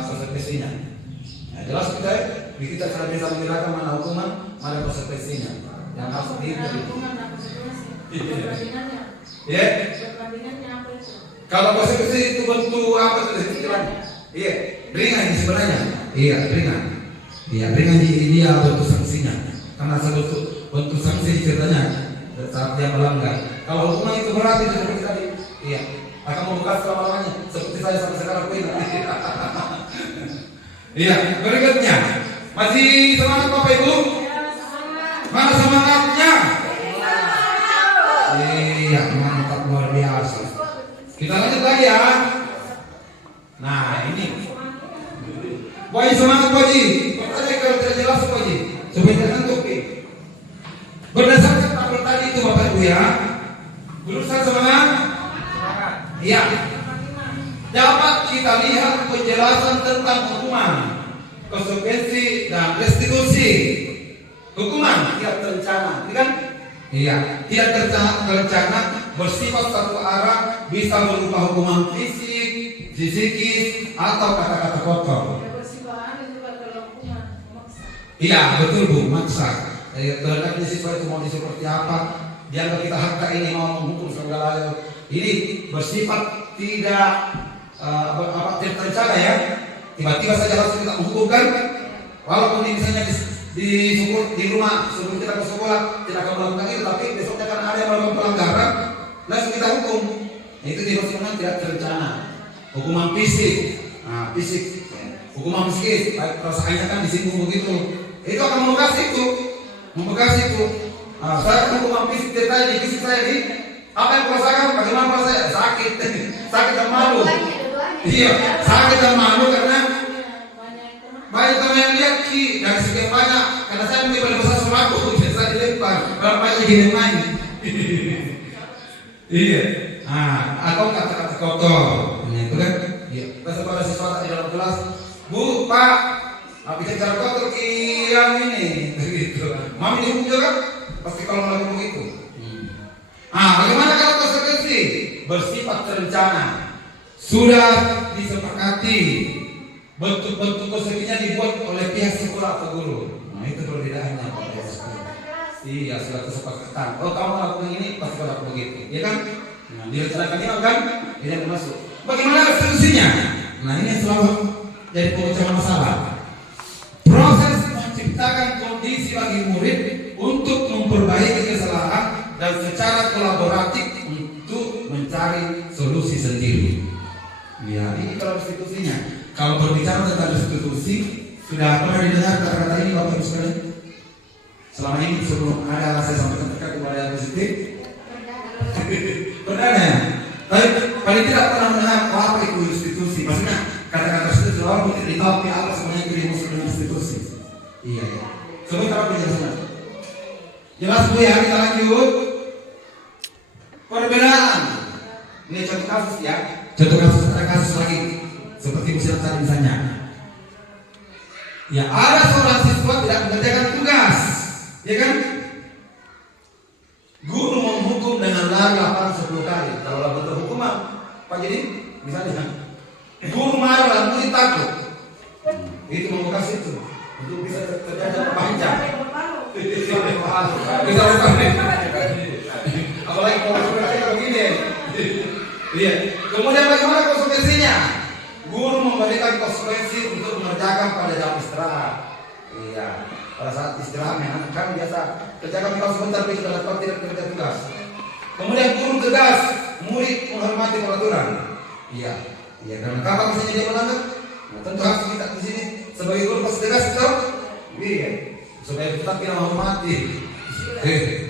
konsekuensinya. Nah, jelas kita sudah bisa membedakan mana hukuman, mana konsekuensinya. Yang harus Iya. Kalau konsekuensi itu bentuk apa tuh istilahnya? Iya, ringan sebenarnya. Iya, ringan. Iya, ringan dia bentuk sanksinya. Karena bentuk sanksi ceritanya saat dia melanggar. Kalau hukuman itu berat itu seperti tadi. Iya, akan membuka selama-lamanya seperti saya sampai sekarang pun. Iya, berikutnya. Masih semangat Bapak Ibu? Mana semangatnya? Iya, mantap luar biasa. Kita lanjut lagi ya. Nah ini Boy semangat Boji. Pertanyaan kalau tidak jelas Boji supaya tidak ngantuk. Berdasarkan tabel tadi itu Bapak Ibu ya. Berusaha semangat. Iya. Dapat kita lihat penjelasan tentang hukuman, konsekuensi dan restitusi. Hukuman tidak terencana, kan? Iya, tidak terencana, bersifat satu arah, bisa berupa hukuman fisik, psikis, atau kata-kata kotor. Iya, betul Bu, maksa. Terhadap siswa itu mau seperti apa? Dianggap kita hakka ini mau menghukum segala ini bersifat tidak tidak terencana ya. Tiba-tiba saja harus kita hukumkan, walaupun ini misalnya di rumah sebelum kita ke sekolah tidak akan melakukan itu, tapi besoknya kan ada yang melakukan pelanggaran, langsung kita hukum. Itu dihukumkan tidak terencana. Hukuman fisik, fisik, hukuman psikis, perasaannya kan disinggung begitu, itu akan membekas itu. Saya kan hukuman fisik tadi, fisik saya di apa yang merasakan, bagaimana perasaan sakit, sakit dan malu. Iya, sakit dan malu karena banyak teman yang lihat dari sekian banyak, karena saya mungkin pada besar sama aku, saya dilempar, berapa banyak gini main. Iya, atau kata-kata kotor, itu kan. Iya, besok pada siswa tadi dalam kelas, Bu, Pak, bikin cara kotor yang ini, gitu. Mami dihukum juga, pasti kalau melakukan begitu. Bagaimana kalau konsekuensi? Bersifat terencana, sudah disepakati. Bentuk-bentuk konsekuensinya dibuat oleh pihak sekolah atau guru. Nah itu perbedaannya. Iya, sudah kesepakatan. Oh kamu lakukan ini, pasti kalau begitu, ya kan? Nah, direncanakan ini kan, ini yang masuk. Bagaimana restitusinya? Nah ini selalu jadi pemecahan masalah. Proses menciptakan kondisi bagi murid untuk memperbaiki kesalahan dan secara kolaboratif untuk mencari solusi sendiri. Ya, ini kalau restitusinya. Kalau berbicara tentang restitusi, sudah pernah didengar kata-kata ini Bapak Ibu sekalian? Selama ini sebelum ada saya sampaikan terkait kepada yang positif, pernah ya? Tapi paling tidak pernah mendengar apa itu restitusi. Maksudnya kata-kata restitusi selalu mungkin ditahu apa sebenarnya itu dimaksud dengan restitusi. Iya. Sebentar penjelasan. Jelas Bu ya, kita lanjut. Perbedaan. Ini contoh kasus ya. Contoh kasus, ada kasus lagi. Seperti misalnya misalnya, ya ada seorang siswa tidak mengerjakan tugas, ya kan? Guru menghukum dengan lari lapangan Pak jadi misalnya guru marah, murid takut. Itu membuka situ untuk bisa terjadi panjang. Bisa apalagi konsekuensinya begini. Iya. Kemudian bagaimana konsekuensinya? Guru memberikan konsekuensi untuk mengerjakan pada jam istirahat. Iya. Pada saat istirahat kan biasa kerjakan kalau sebentar itu dalam tidak kerja tugas. Kemudian guru tegas, murid menghormati peraturan. Iya. Iya, karena kapan misalnya dia melanggar, nah, tentu harus kita di sini sebagai guru pasti tegas itu. Iya. Supaya kita tidak menghormati.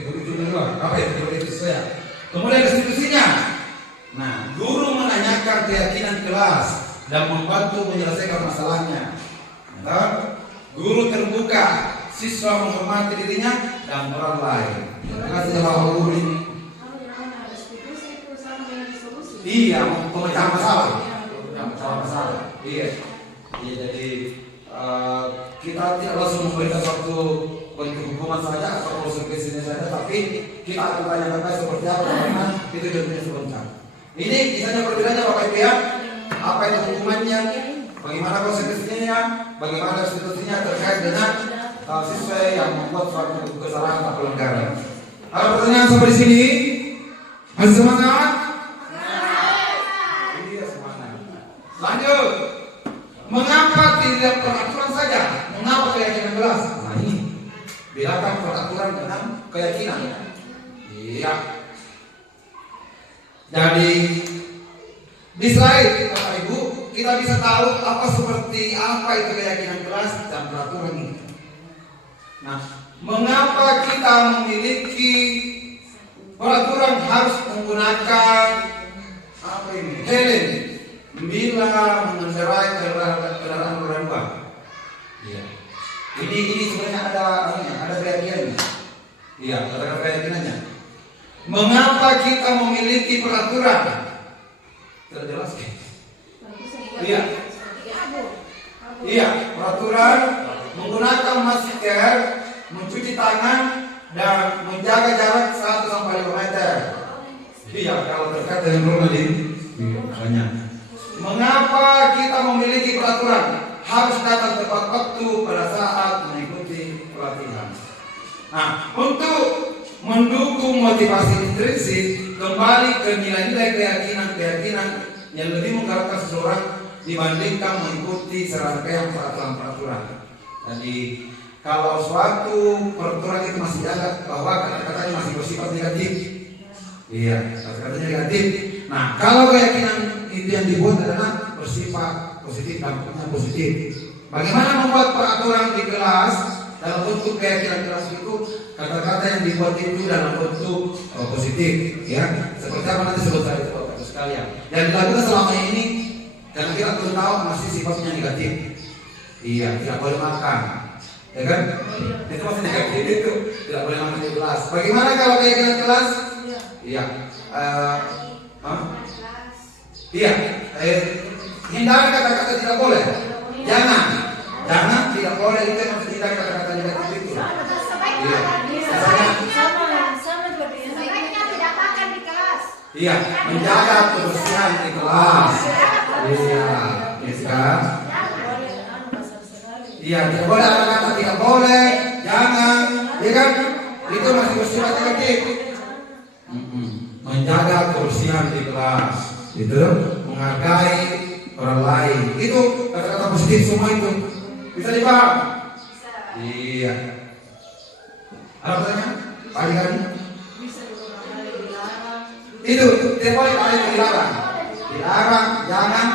Begitu kedua, apa itu sesuai. Kemudian institusinya. Nah, guru menanyakan keyakinan kelas dan membantu menyelesaikan masalahnya. Nah, guru terbuka, siswa menghormati dirinya dan orang lain. Terima kasih Bapak Guru ini. Iya, pemecahan masalah. Pemecahan masalah. Iya. Iya, jadi kita tidak langsung memberikan suatu bentuk hukuman saja atau konsekuensinya saja, tapi kita akan tanyakan seperti apa karena itu jadinya sebentar. Ini misalnya perbedaannya Bapak Ibu ya, apa itu hukumannya, bagaimana konsekuensinya, bagaimana institusinya terkait dengan siswa yang membuat suatu kesalahan atau pelanggaran. Ada pertanyaan sampai di sini? Masih semangat? Iya semangat. Lanjut. Mengapa tidak peraturan saja? Mengapa keyakinan kelas? Nah ini bedakan peraturan dengan keyakinan. Iya. Jadi di slide Bapak Ibu kita bisa tahu apa seperti apa itu keyakinan kelas dan peraturan itu. Nah, mengapa kita memiliki peraturan harus menggunakan apa ini? Helm bila mengendarai kendaraan roda dua. Iya. Ini sebenarnya ada keyakinannya. Iya, ada keyakinannya. Mengapa kita memiliki peraturan? Terjelas kan? Iya. Iya, peraturan menggunakan masker, mencuci tangan dan menjaga jarak 1-5 meter. Iya, kalau terkait dengan corona ini banyak. Mengapa kita memiliki peraturan? Harus datang tepat waktu pada saat mengikuti pelatihan. Nah, untuk mendukung motivasi intrinsik kembali ke nilai-nilai keyakinan yang lebih menggerakkan seseorang dibandingkan mengikuti serangkaian peraturan. Jadi kalau suatu peraturan itu masih ada bahwa kata-katanya masih bersifat negatif, iya, kata-katanya negatif. Nah, kalau keyakinan itu yang dibuat adalah bersifat positif, dampaknya positif. Bagaimana membuat peraturan di kelas dalam bentuk keyakinan kelas itu? Kata-kata yang dibuat itu dalam bentuk positif, ya. Seperti apa nanti sebut saya itu Bapak sekalian. Yang dilakukan selama ini karena kita belum tahu masih sifatnya negatif. Iya, tidak boleh makan, ya kan? Itu masih negatif itu, tidak boleh makan di kelas. Bagaimana kalau keyakinan kelas? Iya, iya. Hindari kata-kata tidak boleh. Jangan tidak boleh itu harus hindari kata-kata negatif itu. Iya. Sebaiknya tidak makan di kelas. Iya, menjaga kebersihan di kelas. Iya, kan? Iya, tidak boleh kata-kata tidak boleh, jangan, ya kan? Itu masih bersifat negatif. Menjaga kebersihan di kelas, itu menghargai orang lain. Itu kata-kata positif semua itu. Bisa dipaham? Iya. Ada pertanyaan? Pagi hari? Itu tidak boleh ada yang dilarang, jangan.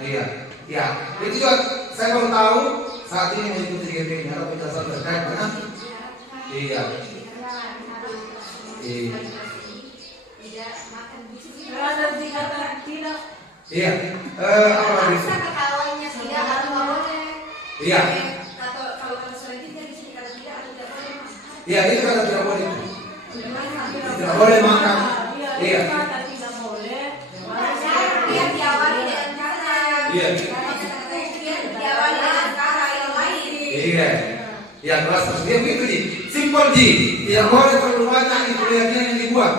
Iya, iya. Itu juga saya baru tahu saat ini mengikuti GP ini atau penjelasan terkait dengan iya. Iya. Iya. Apa lagi? Ketawanya tidak atau boleh. Iya. Kalau selanjutnya di sini kata tidak atau tidak boleh. Iya, itu kata tidak boleh. Tidak boleh makan. Iya. Tidak boleh. Dia diawali dengan cara. Iya. Dia diawali dengan cara yang lain. Iya. Ya kelas dia begitu Ji. Simpel Ji. Tidak boleh terlalu banyak itu keyakinan yang dibuat.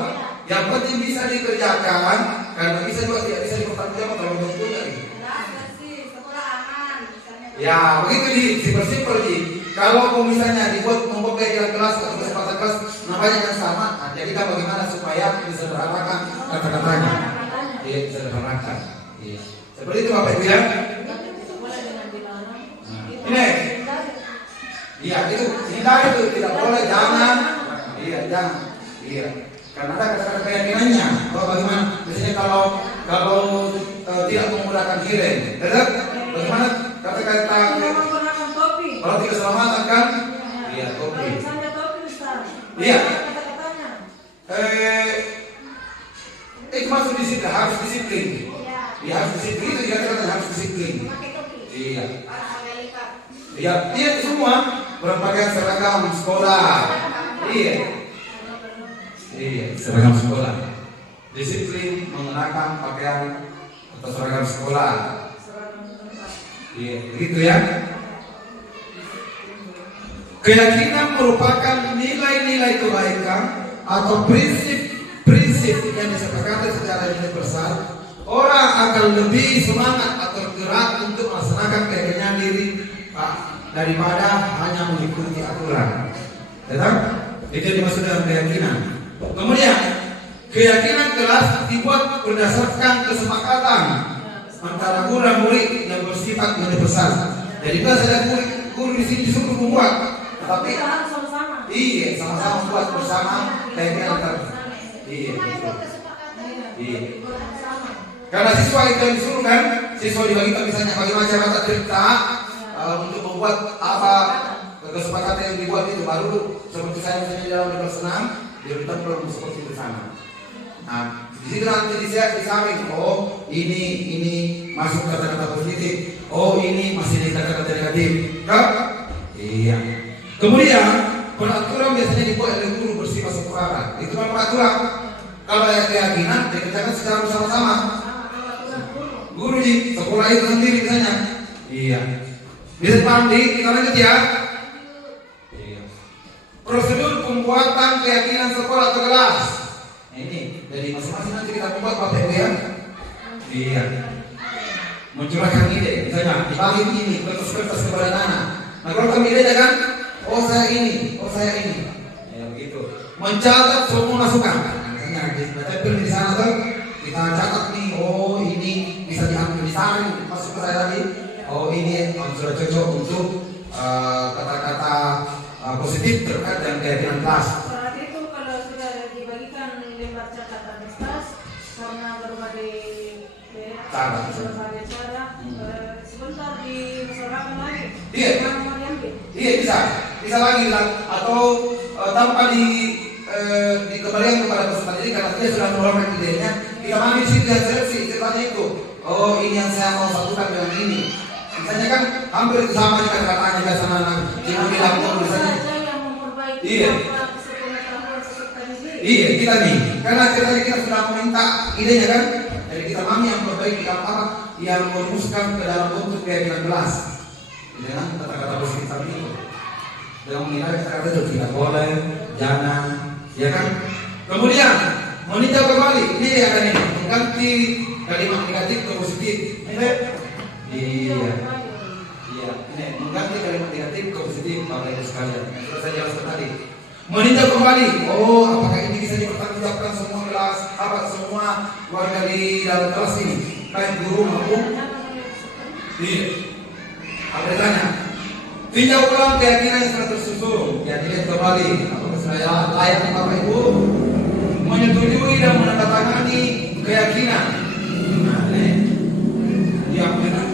Yang penting bisa dikerjakan Karena bisa juga tidak bisa dipertanggungjawabkan kalau betul tadi. Ada sih, sekolah aman. Misalnya. Ya, begitu di simpel-simpel di. Kalau misalnya membuat kayak kelas atau kesempatan kelas namanya yang sama, jadi kita bagaimana supaya disederhanakan kata-katanya? Iya, disederhanakan. Iya. Seperti itu Bapak Ibu ya. Ini. Iya, itu hindari itu tidak boleh, jangan. Iya, jangan. Iya. Karena ada kata-kata keyakinannya. Kalau bagaimana? Misalnya kalau tidak menggunakan kirim, betul? Bagaimana kata-kata Menggunakan topi. kalau tidak selamat kan? Iya, topi. Misalnya topi Ustaz. Iya. Kata-katanya. Itu masuk disiplin, harus disiplin. Iya. Iya, harus disiplin. Itu dikatakan harus disiplin. Pakai topi. Iya. Pakai lipat. Iya, iya semua berpakaian seragam sekolah. Iya. Iya, seragam sekolah. Disiplin mengenakan pakaian atau seragam sekolah. Iya, begitu ya. Keyakinan merupakan nilai-nilai kebaikan atau prinsip-prinsip yang disepakati secara universal. Orang akan lebih semangat atau tergerak untuk melaksanakan keyakinan diri daripada hanya mengikuti aturan. Tetap itu dimaksud dengan keyakinan. Kemudian keyakinan kelas dibuat berdasarkan kesepakatan antara guru dan murid yang bersifat universal. Jadi kita sedang guru di sini disuruh membuat, tapi Kita harus sama-sama. iya sama-sama membuat bersama keyakinan antar. Iya. Iya. Karena siswa itu yang disuruh kan, siswa dibagikan misalnya bagi masyarakat cerita untuk membuat apa kesepakatan yang dibuat itu baru seperti saya misalnya dalam di kelas 6 dia minta belum seperti itu sana. Nah, di situ nanti disaring, oh ini masuk kata-kata positif, oh ini masih di kata-kata negatif, kan? Iya. Kemudian peraturan biasanya dibuat oleh guru bersifat sekolah. Itu kan peraturan. Kalau ada keyakinan dikerjakan secara bersama-sama. Guru di sekolah itu sendiri misalnya. Iya. Bisa paham kita lanjut ya. Iya. Prosedur pembuatan keyakinan sekolah atau kelas. Ini dari masing-masing nanti kita buat Bapak Ibu ya. Iya. Mencurahkan ide, misalnya dibagi ini kertas-kertas kepada anak. Nah kalau kami ide kan, oh saya ini. Ya begitu. Mencatat semua masukan. Misalnya ditempel di sana tuh, kita catat nih, oh ini bisa diambil disaring masuk ke saya tadi. Oh ini sudah cocok untuk kata-kata positif terkait dengan keyakinan kelas. Saat itu kalau sudah dibagikan lembar catatan Ustaz karena berbagai cara, sebentar dimusyawarahkan lagi. Iya. Yang mau diambil. Iya bisa lagi lah atau tanpa dikembalikan kepada peserta didik karena dia sudah mengeluarkan idenya, kita ambil situ dan seleksi ceritanya itu. Oh ini yang saya mau satukan dengan ini. Misalnya kan hampir sama dengan katanya biasanya cuma bilang misalnya. Yang memperbaiki Iya. sepengetahuan peserta didik. Iya kita nih, karena kita sudah meminta idenya kan, jadi kita mami yang perbaiki apa yang merumuskan ke dalam bentuk keyakinan kelas dengan kata-kata positif tadi itu. Dengan menilai kata-kata itu tidak boleh, jangan, ya kan? Kemudian meninjau kembali, ini yang ada nih, mengganti kalimat negatif ke positif. Iya, ini mengganti kalimat negatif ke positif, Bapak Ibu sekalian. Sudah saya jelaskan tadi. Meninjau kembali, oh apakah ini bisa dipertanggungjawabkan semua kelas, apa semua warga di dalam kelas ini, baik guru maupun iya. Apa tanya? Tinjau ulang keyakinan yang sudah tersusun, ya dilihat kembali. Apakah saya layak Bapak Ibu menyetujui dan menandatangani keyakinan? Nah, iya, benar.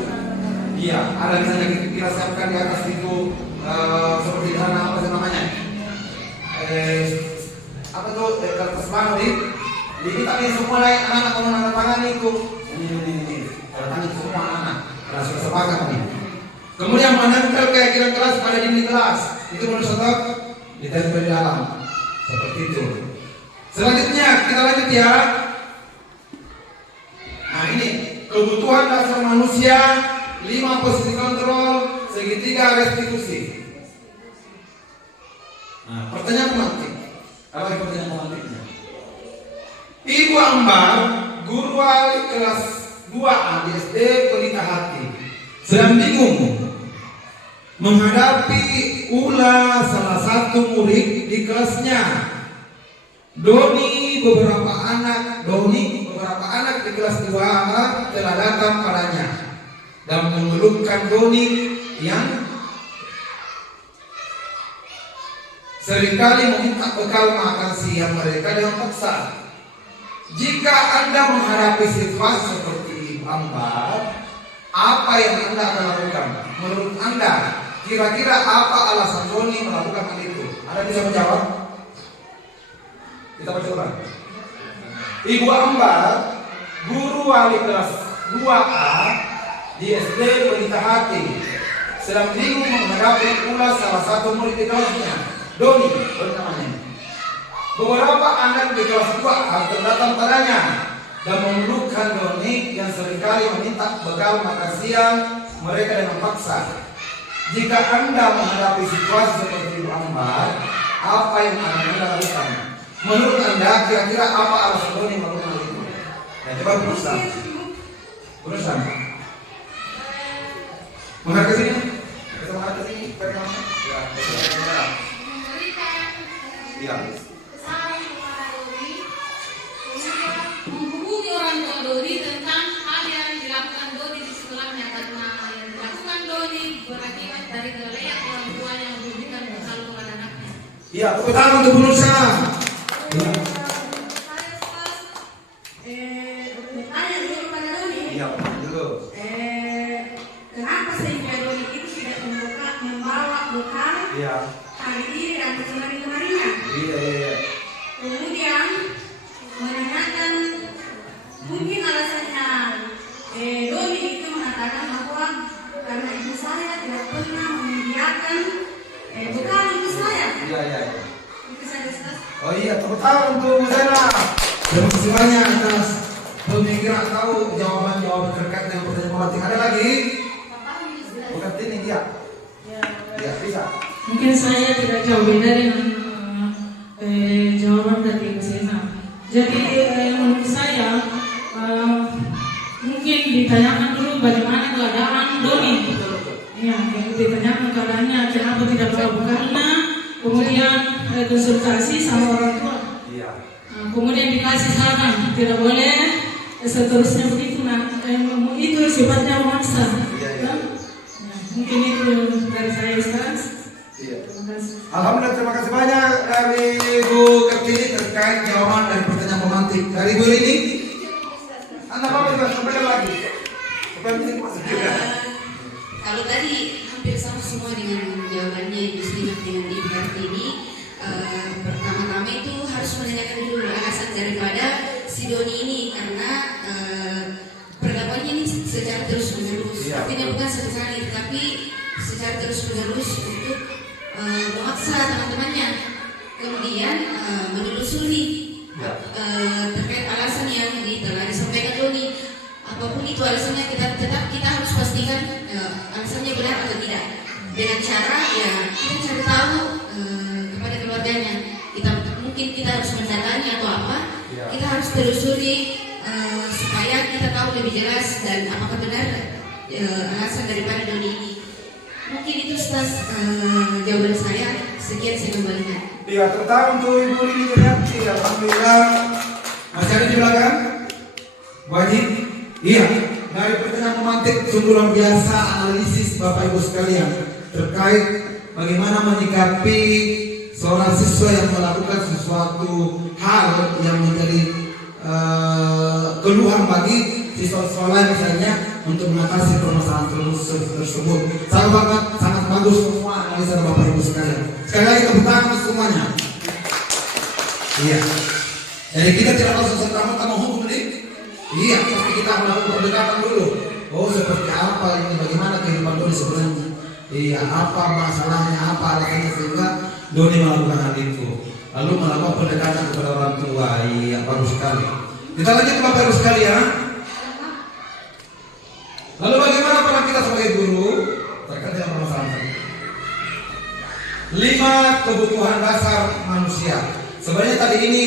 Iya, ada misalnya kita siapkan di atas itu seperti mana apa sih namanya? Apa tuh kertas baru di kita ini semua anak-anak menandatangani itu. Ini tangan semua anak. Karena sudah sepakat nih. Kemudian menempel keyakinan kelas pada dinding kelas. Itu menurut saya ditempel di dalam. Seperti itu. Selanjutnya kita lanjut ya. Nah ini kebutuhan dasar manusia, 5 posisi kontrol, segitiga restitusi. Nah pertanyaan pemantik. Apa yang pertanyaan pemantiknya? Ibu Ambar guru wali kelas 2A di SD Pelita Hati sedang bingung menghadapi ulah salah satu murid di kelasnya. Doni beberapa anak di kelas 2A telah datang padanya dan mengeluhkan Doni yang seringkali meminta bekal makan siang mereka dengan paksa. Jika Anda menghadapi situasi seperti Ambar, apa yang Anda akan lakukan? Menurut Anda, kira-kira apa alasan Doni melakukan hal itu? Anda bisa menjawab? Kita baca ulang. Ibu Ambar, guru wali kelas 2A di SD Pelita Hati, sedang bingung menghadapi ulas salah satu murid di kelasnya. Doni namanya. Beberapa anak di kelas 2A datang padanya dan memelukkan Doni yang seringkali meminta bekal makan siang mereka dengan paksa. Jika Anda menghadapi situasi seperti Ibu Ambar, apa yang akan Anda lakukan? Menurut Anda, kira-kira apa alasan Doni melakukan hal itu? Ya, coba berusaha. Menghadap ke sini. Kita menghadap ke sini. Ya, Memberikan iya. saran kepada Doni, kemudian menghubungi orang tua Doni tentang hal yang dilakukan Doni di sekolahnya, karena yang dilakukan Doni berakibat dari kelalaian orang tua yang memberikan bekal kepada anaknya. Iya, tepuk tangan untuk berusaha. Bertanya dulu kepada Doni. Iya, dulu. Kenapa sehingga Doni itu tidak membawa bekal Iya. hari ini dan kemarin-kemarinnya? Iya. Kemudian menanyakan mungkin alasannya Doni itu mengatakan bahwa karena ibu saya tidak pernah menyediakan bekal untuk saya. Iya. Itu saja, Ustaz. Oh iya, tepuk tangan untuk Bu Zainal. Terima kasih banyak atas pemikiran tahu jawaban terkait dengan pertanyaan politik. Ada lagi? Bukan ini dia. Ya, bisa. Mungkin saya tidak jauh beda dengan jawaban dari Bu Sena. Jadi menurut saya mungkin ditanyakan dulu bagaimana keadaan Doni. Ya, ditanyakan keadaannya kenapa tidak bawa bekalnya, kemudian konsultasi sama orang tua. Iya. Kemudian dikasih saran tidak boleh seterusnya begitu. Itu sifatnya memaksa. Iya. Mungkin itu dari saya Ustaz. Iya. Terima kasih. Alhamdulillah, terima kasih banyak dari Bu Kartini terkait jawaban dari pertanyaan pemantik. Dari Bu ini, Anda mau juga sampaikan lagi. Pemantik masih juga. Kalau tadi hampir sama semua dengan jawabannya Ibu Sina dengan Ibu Kartini. Pertama-tama itu harus menanyakan dulu alasan daripada si Doni ini, karena perlakuannya ini secara terus-menerus. Iya. Artinya bukan satu kali, tapi secara terus-menerus untuk memaksa teman-temannya. Kemudian menelusuri terkait alasan yang telah disampaikan Doni. Apapun itu alasannya, kita harus pastikan alasannya benar atau tidak. Dengan cara ya kita cari tahu kepada keluarganya. Mungkin kita harus mendatangi atau apa. Kita harus telusuri supaya kita tahu lebih jelas dan apakah benar alasan daripada Doni ini. Mungkin itu Ustaz jawaban saya. Sekian, saya kembalikan. Iya, terutama untuk Ibu Lili Juniati, alhamdulillah. Masih ada di belakang? Wajib? Iya. Dari pertanyaan pemantik sungguh luar biasa analisis Bapak Ibu sekalian terkait bagaimana menyikapi seorang siswa yang melakukan sesuatu hal yang menjadi keluhan bagi siswa-siswa lain misalnya untuk mengatasi permasalahan tersebut. Sangat bagus semua analisa Bapak Ibu sekalian. Sekali lagi tepuk tangan semuanya. Iya. Jadi kita tidak langsung serta-merta menghukum ini. Iya, pasti kita melakukan pendekatan dulu. Oh, seperti apa ini? Bagaimana kehidupan Doni sebenarnya? Iya, apa masalahnya? Apa alasannya sehingga Doni melakukan hal itu? Lalu melakukan pendekatan kepada orang tua. Iya, bagus sekali. Kita lanjut Bapak Ibu sekalian. Lalu bagaimana peran kita sebagai guru terkait dengan permasalahan tadi? 5 kebutuhan dasar manusia. Sebenarnya tadi ini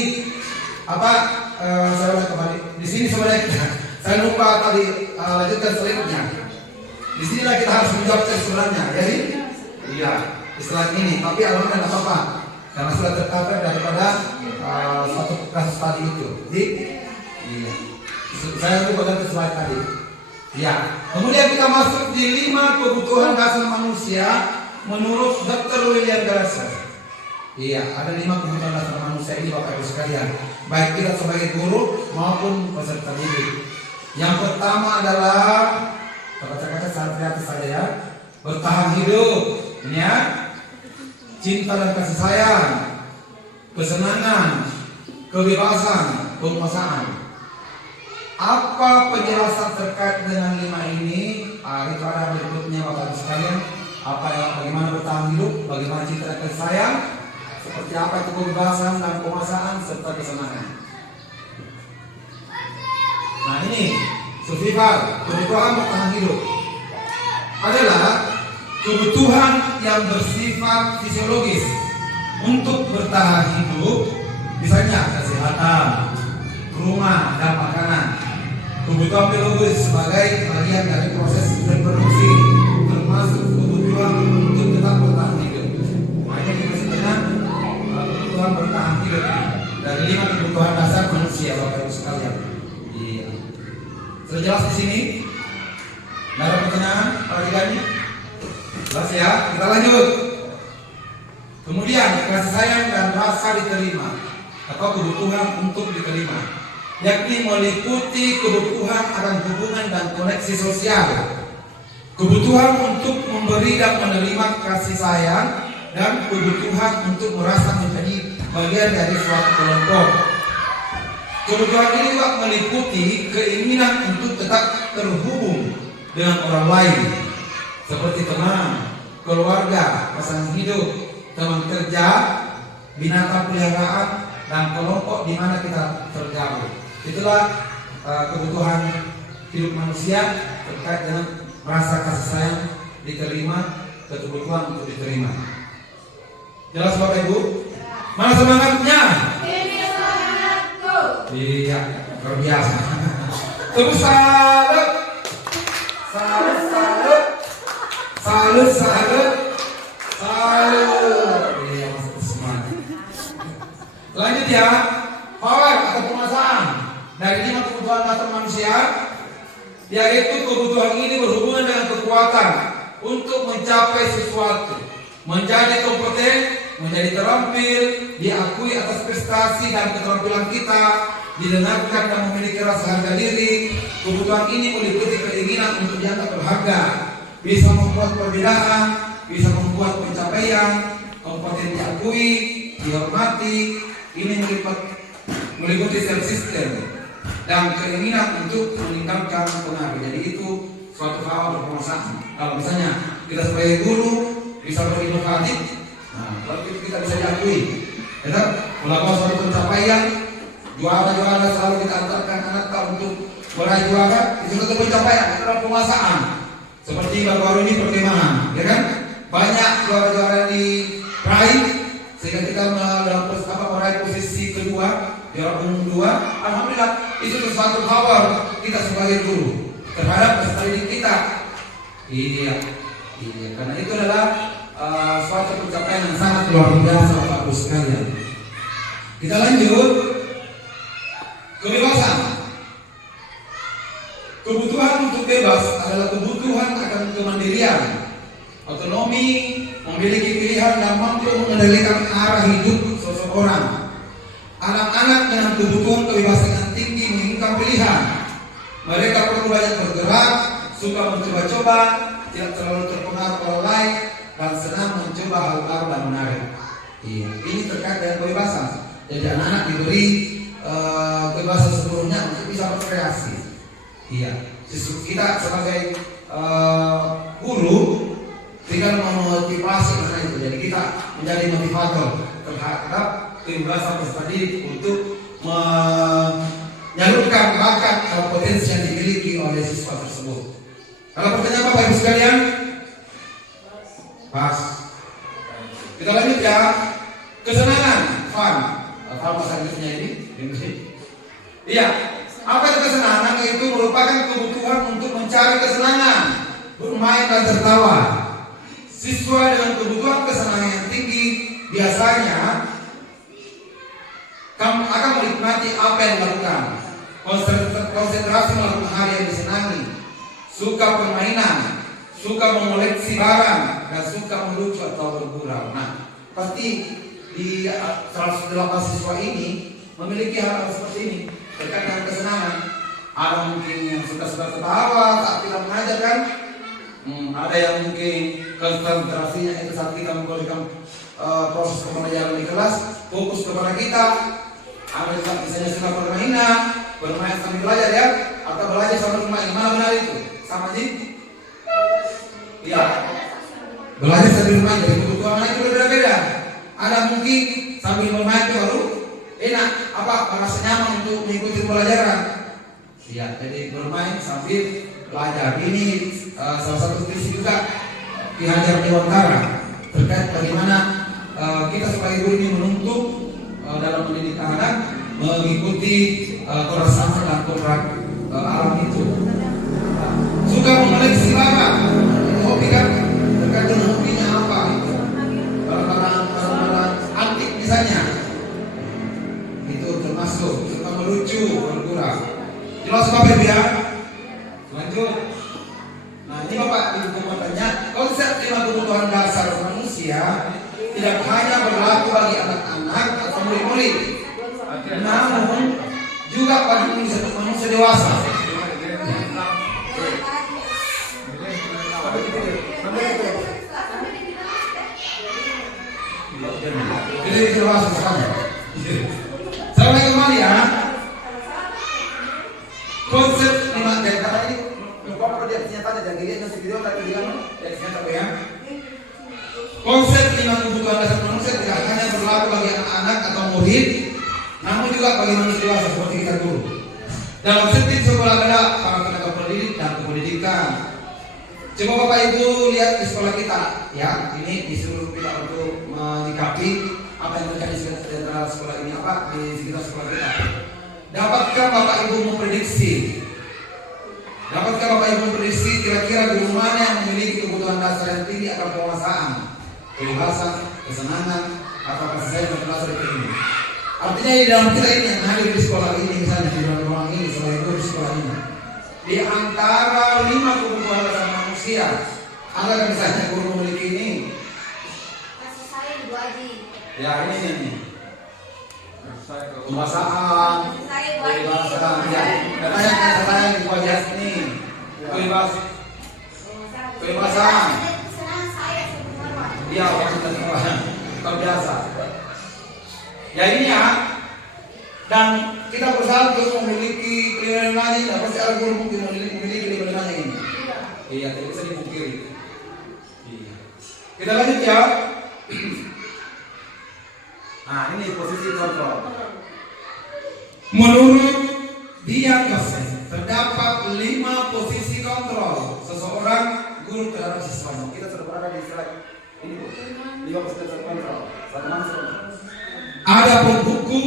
saya ulang kembali. Di sini sini sebenarnya saya lupa tadi lanjutkan selanjutnya. Di sinilah kita harus menjawab sebenarnya, jadi iya istilah ini. Tapi alhamdulillah tidak apa-apa karena sudah tercover daripada suatu kasus tadi itu. Jadi iya. Saya lupa ganti slide tadi. Ya. Kemudian kita masuk di 5 kebutuhan dasar manusia menurut Dr. William Glasser. Iya, ada 5 kebutuhan dasar manusia ini Bapak Ibu sekalian. Baik kita sebagai guru maupun peserta didik. Yang pertama adalah kata-kata sangat kreatif saja ya. Bertahan hidup, ini ya. Cinta dan kasih sayang, kesenangan, kebebasan, penguasaan. Apa penjelasan terkait dengan 5 ini? Itu ada berikutnya Bapak Ibu sekalian. Bagaimana bertahan hidup, bagaimana cinta dan kasih sayang, seperti apa itu kebebasan dan penguasaan serta kesenangan. Nah ini survival, kebutuhan bertahan hidup adalah kebutuhan yang bersifat fisiologis untuk bertahan hidup, misalnya kesehatan, rumah dan makanan. Kebutuhan biologis sebagai bagian dari proses reproduksi, termasuk kebutuhan untuk tetap bertahan hidup. Makanya disebut dengan kebutuhan bertahan hidup dari 5 kebutuhan dasar manusia Bapak Ibu sekalian. Iya. Sudah jelas di sini? Tidak ada pertanyaan? Perhatikannya? Jelas ya? Kita lanjut. Kemudian kasih sayang dan rasa diterima atau kebutuhan untuk diterima, yakni meliputi kebutuhan akan hubungan dan koneksi sosial, kebutuhan untuk memberi dan menerima kasih sayang, dan kebutuhan untuk merasa menjadi bagian dari suatu kelompok. Kebutuhan ini juga meliputi keinginan untuk tetap terhubung dengan orang lain, seperti teman, keluarga, pasangan hidup, teman kerja, binatang peliharaan, dan kelompok di mana kita tergabung. Itulah kebutuhan hidup manusia terkait dengan rasa kasih sayang diterima, kebutuhan untuk diterima. Jelas Bapak Ibu? Mana semangatnya? Ini semangatku. Iya, luar biasa. Terus salut, salut, salut, salut, salut, salut. Iya, masuk semangat. Lanjut ya, power atau penguasaan dari 5 kebutuhan dasar manusia, yaitu kebutuhan ini berhubungan dengan kekuatan untuk mencapai sesuatu, menjadi kompeten, menjadi terampil, diakui atas prestasi dan keterampilan kita, didengarkan dan memiliki rasa harga diri. Kebutuhan ini meliputi keinginan untuk dianggap berharga, bisa membuat perbedaan, bisa membuat pencapaian, kompeten diakui, dihormati. Ini meliputi self system dan keinginan untuk meningkatkan pengaruh. Jadi itu suatu hal berpenguasaan. Kalau misalnya kita sebagai guru bisa berinovatif, nah, kalau kita bisa diakui, ya, melakukan suatu pencapaian, juara-juara selalu kita antarkan anak untuk meraih juara, itu suatu pencapaian, itu adalah penguasaan. Seperti baru-baru ini perkemahan, ya kan? Banyak juara-juara diraih sehingga kita meraih posisi kedua, juara umum 2. Alhamdulillah, itu sesuatu power kita sebagai guru terhadap peserta didik kita. Iya, karena itu adalah suatu pencapaian yang sangat luar biasa Bapak Ibu sekalian. Kita lanjut. Kebebasan. Kebutuhan untuk bebas adalah kebutuhan akan kemandirian, otonomi, memiliki pilihan dan mampu mengendalikan arah hidup seseorang. Anak-anak dengan kebutuhan kebebasan yang tinggi menginginkan pilihan. Mereka perlu banyak bergerak, suka mencoba-coba, tidak terlalu terpengaruh orang lain, dan senang mencoba hal baru dan menarik. Iya, ini terkait dengan kebebasan. Jadi anak-anak diberi kebebasan sepenuhnya untuk bisa berkreasi. Iya, kita sebagai guru tinggal memotivasi mereka itu. Jadi kita menjadi motivator terhadap kebebasan peserta didik untuk menyalurkan bakat atau potensi yang dimiliki oleh siswa tersebut. Kalau pertanyaan Bapak Ibu sekalian, pas. Kita lanjut ya. Kesenangan, fun. Apa bahasa Inggrisnya ini? Iya. Apa itu kesenangan? Itu merupakan kebutuhan untuk mencari kesenangan, bermain dan tertawa. Siswa dengan kebutuhan kesenangan yang tinggi biasanya akan menikmati apa yang dilakukan, konsentrasi melakukan hal yang disenangi, suka permainan, suka mengoleksi barang, dan suka melucu atau bergurau. Nah, pasti di 108 siswa ini memiliki hal seperti ini terkait dengan kesenangan. Ada mungkin yang suka tertawa saat kita mengajar kan, ada yang mungkin konsentrasinya itu saat kita memberikan proses pembelajaran di kelas, fokus kepada kita. Ada yang misalnya suka permainan, bermain sambil belajar ya, atau belajar sambil bermain. Mana benar itu? Sama sih? Iya. Belajar sambil bermain, jadi kebutuhan anak itu berbeda-beda. Ada mungkin sambil bermain itu baru enak, merasa nyaman untuk mengikuti pelajaran. Iya, jadi bermain sambil belajar. Ini salah satu visi juga Ki Hajar Dewantara terkait bagaimana kita sebagai guru ini menuntut dalam pendidikan anak mengikuti kebersamaan dan kontrak alam itu. Suka mengoleksi barang, hobi kan? Terkait dengan hobinya apa itu? Barang-barang antik misalnya, itu termasuk suka melucu, bergurau. Jelas Bapak Ibu ya? Lanjut. Nah ini Bapak Ibu bertanya, konsep 5 kebutuhan dasar manusia tidak hanya berlaku bagi anak-anak atau murid-murid, namun juga bagi manusia dewasa. Jadi dewasa sekarang. Saya kembali ya. Konsep 5 dari kata ini, kalau dia ternyata ada jadi nanti video tadi bilang ya ternyata ya. Konsep 5 kebutuhan dasar manusia tidak hanya berlaku bagi anak-anak atau murid, namun juga bagi manusia dewasa seperti kita dulu. Dalam setiap sekolah ada para tenaga pendidik dan kependidikan. Coba Bapak Ibu lihat di sekolah kita, ya. Ini disuruh kita untuk menyikapi apa yang terjadi di sekitar sekolah ini, di sekitar sekolah kita. Dapatkah Bapak Ibu memprediksi? Kira-kira guru mana yang memiliki kebutuhan dasar yang tinggi akan penguasaan, kebebasan, kesenangan, atau kasih sayang dan kebebasan ini? Artinya di dalam kita ini yang hadir di sekolah ini, misalnya di dalam ruang ini, sebagai guru di sekolah ini, di antara 5 kebutuhan dasar manusia, ada misalnya guru memiliki ini? Kasih sayang wajib. Ya ini. Kekuasaan, kebebasan, ya. Karena yang kasih sayang di wajah ini, kebebasan. Iya, terbiasa. Ya ini ya. Dan kita berusaha untuk memiliki kelima ini. Pasti ada guru mungkin memiliki kelima ini. Iya, tidak bisa dipungkiri. Iya. Kita lanjut ya. Nah, ini posisi kontrol. Menurut Dian Yosef, terdapat 5 posisi kontrol seseorang guru terhadap siswanya. Kita sudah berada di slide ini, Bu. 5 posisi kontrol. Satu mana kontrol? Ada penghukum,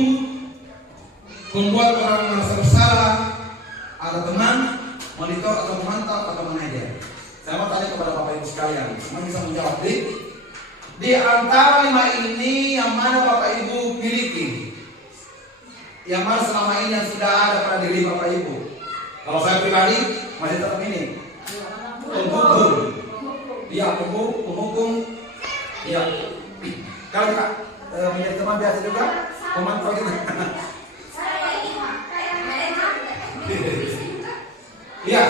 pembuat orang merasa bersalah, ada teman, monitor atau pemantau atau manajer. Saya mau tanya kepada Bapak Ibu sekalian, semua bisa menjawab. Di antara 5 ini yang mana Bapak Ibu miliki? Yang mana selama ini yang sudah ada pada diri Bapak Ibu? Kalau saya pribadi masih tetap ini. Penghukum. Iya, penghukum. Iya. Kalau kita menjadi teman biasa juga, pemantau juga. Iya.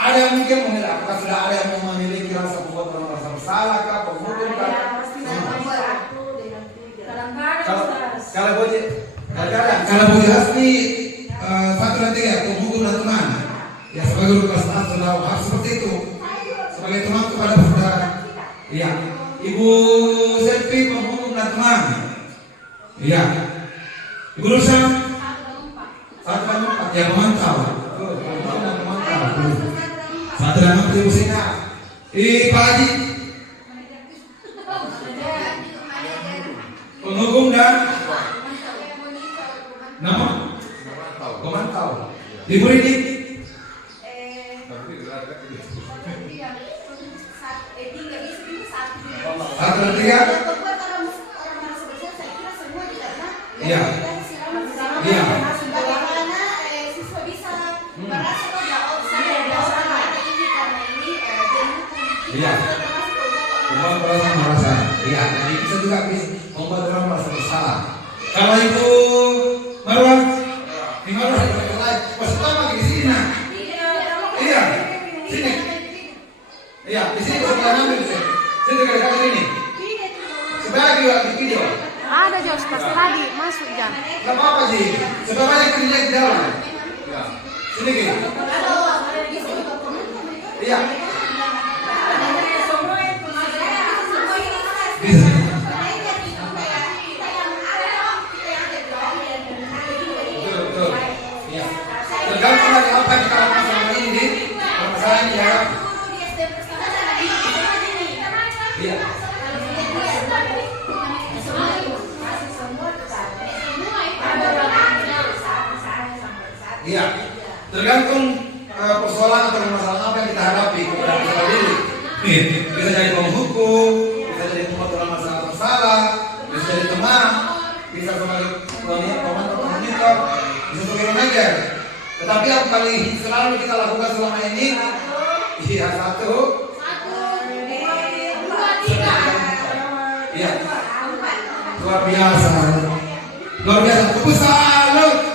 Ada yang mungkin memiliki, apakah sudah ada yang memiliki rasa membuat orang merasa bersalah kah, penghukum kah? Kalau boleh asli 1 dan 3, penghukum dan teman. Ya sebagai guru kelas 6 sudah harus seperti itu. Sebagai teman kepada saudara. Iya. Ibu Selvi penghukum dan teman. Iya. Ibu Nusa 1 dan 4. Ya pemantau. Penghukum dan pemantau. 1 dan 4 Ibu Sina. Pak Haji. Penghukum dan nama pemantau. Ibu ini satu dan tiga. Iya. Iya. Bagaimana siswa bisa merasa bahwa saya adalah ini karena ini Iya. Membuat orang merasa. Iya. Jadi bisa juga membuat orang merasa bersalah. Kalau itu Marwan, di Marwan pas pertama di sini nah. Iya. Sini. Iya, di sini sebelah ngambil sini. Sini dekat sini. Sebagai di video. Ada Jos, pas tadi masuk jam. Gak apa-apa sih. Sebab banyak kerja di dalam. Sini gini. Iya. Bisa. Betul. Iya. Tergantung dari apa yang kita lakukan selama ini di permasalahan ini ya. Iya. Iya, tergantung persoalan atau permasalahan apa yang kita hadapi kepada kita diri. Bisa jadi penghukum, bisa jadi pembuat masalah, bisa jadi teman, bisa sebagai pemantau komunitas, bisa sebagai manajer. Tetapi yang paling selalu kita lakukan selama ini, iya satu, iya, luar biasa, tepuk salut.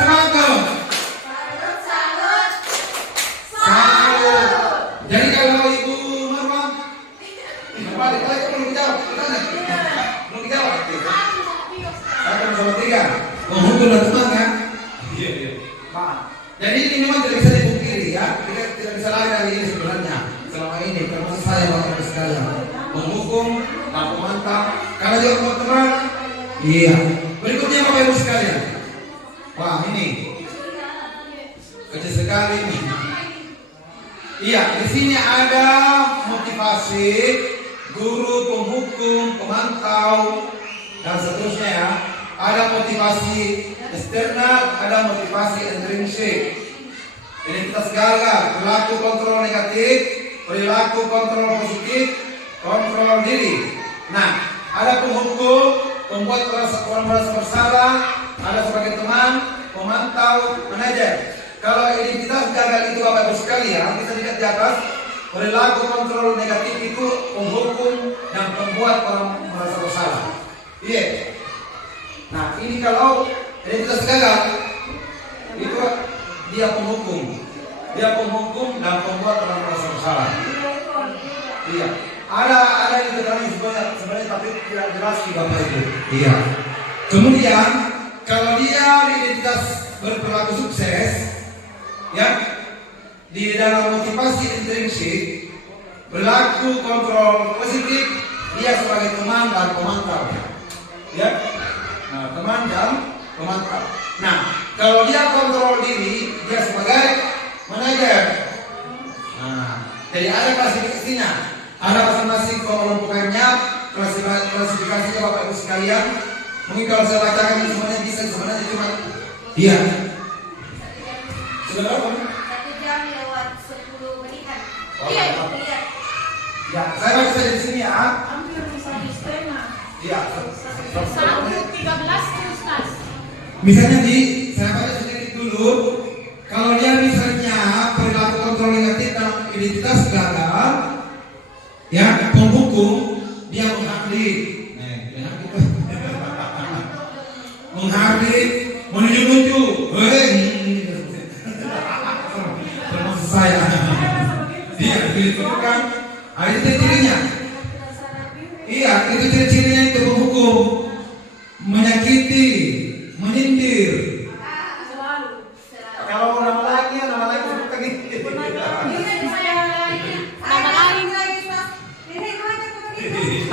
Salut. Jadi kalau Ibu Marwan, balik lagi belum dijawab, belum dijawab. Satu sama tiga, menghukum dan teman kan? Iya. Jadi ini memang tidak bisa dipungkiri ya, kita tidak bisa lari dari ini sebenarnya. Selama ini termasuk saya Bapak sekalian, menghukum dan memantau. Karena juga teman-teman, iya. Berikutnya Bapak Ibu sekalian. Wah ini kecil sekali ini. Iya, di sini ada motivasi guru, penghukum, pemantau dan seterusnya ya. Ada motivasi eksternal, ada motivasi intrinsik. Identitas gagal, perilaku kontrol negatif, perilaku kontrol positif, kontrol diri. Nah, ada penghukum, membuat orang merasa bersalah. Ada sebagai teman, pemantau, manajer. Kalau identitas gagal itu Bapak Ibu sekalian, bisa dilihat di atas. Perilaku kontrol negatif itu penghukum dan pembuat orang merasa bersalah. Iya. Nah ini kalau identitas gagal, itu dia penghukum dan pembuat orang merasa bersalah. Iya. Ada yang keterangan sebenarnya tapi tidak jelas di Bapak Ibu. Iya. Kemudian kalau dia identitas berperilaku sukses, ya, di dalam motivasi intrinsik, berlaku kontrol positif, dia sebagai teman dan pemantau, ya, nah, teman dan pemantau. Nah, kalau dia kontrol diri, dia sebagai manajer. Nah, jadi ada klasifikasinya, ada masing-masing pengelompokannya, klasifikasinya Bapak Ibu sekalian. Mungkin kalau saya bacakan semuanya bisa, sebenarnya cuma iya. Sudah berapa? 1 jam lewat 10 menitan. Iya, lihat. Ya, saya baca saja di sini ya. Hampir 1,5. Iya. 1:13 Ustaz. Misalnya saya baca sedikit dulu. Kalau dia misalnya perilaku kontrol negatif dalam identitas gagal, ya, penghukum, dia menghadir. Menghadir, menunjuk-nunjuk, termasuk saya. Dia itu kan, itu ciri-cirinya. Iya, itu ciri-cirinya itu penghukum, menyakiti, menyindir. Kalau nama lain sebutkan ini.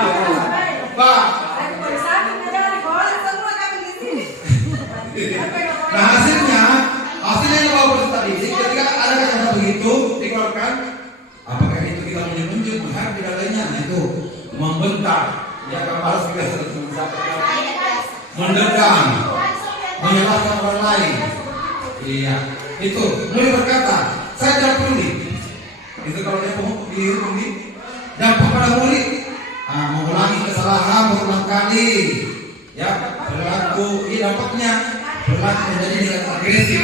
Nama lain. Pak. Nah hasilnya yang bawa statistik ketika ada kata begitu dikeluarkan, apakah itu kita menunjuk menghargai dadanya? Nah itu membentak, ya kapal sudah mendekam. menyalahkan orang lain. Iya, itu murid berkata, saya tidak peduli. Itu kalau dia dihukum dampak pada murid, mengulangi kesalahan berulang kali, ya berlaku. Ini dampaknya berlaku menjadi negatif agresif.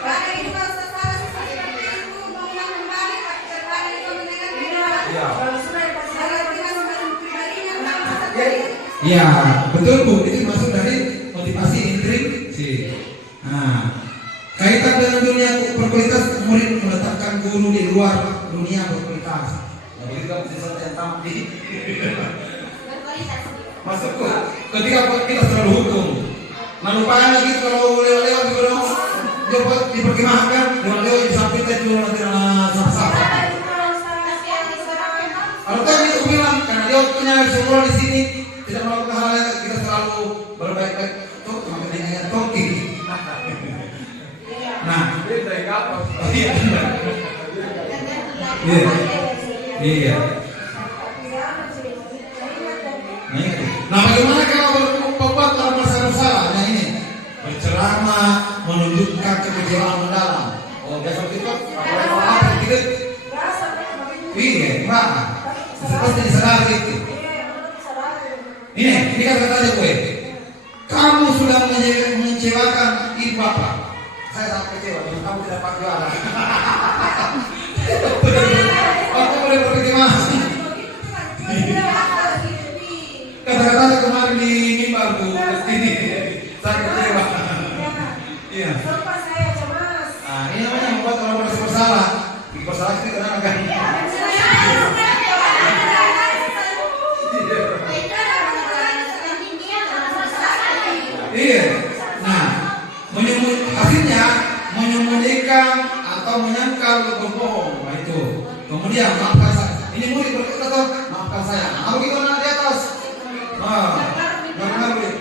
Karena itu kalau salah seperti itu mengulang kembali, terkadang itu mendengar Iya. kalau sudah salah dengan pribadinya, Ya, betul Bu, itu masuk dari motivasi intriksi. Nah, kaitan dengan dunia berkualitas, murid meletakkan guru di luar dunia berkualitas. Jadi kita bisa yang tamat di Berkualitas. masuk ke Ketika kita selalu hukum, nah lupakan lagi kalau lewat-lewat di gunung, diperkemahkan, lewat-lewat di samping kita juga nanti sama-sama. Kalau tadi aku bilang, karena dia punya semua di sini, tidak melakukan hal yang kita selalu berbaik-baik. Tuh, makanya talking. Nah, beda yang apa? iya, iya, iya. Nah itu. Nah bagaimana kalau membuat orang merasa bersalah? Nah ini berceramah, menunjukkan kekecewaan mendalam. Oh biasa kita apa gitu? Iya, Pak. Pasti disadari itu. Ini kata-kata gue. Kamu sudah mengecewakan ibu bapak. Saya sangat kecewa dengan kamu tidak pakai jualan. Aku boleh berpikir masih. Kata-kata kemarin di mimbar Bu, ini saya kecewa. Iya. Nah, ini namanya membuat orang merasa bersalah. Bersalah itu karena agak. Iya. Nah, hasilnya menyembunyikan atau menyangkal berbohong. Nah itu. Kemudian maafkan saya. Ini murid berkata, maafkan saya. Nah, gimana di atas?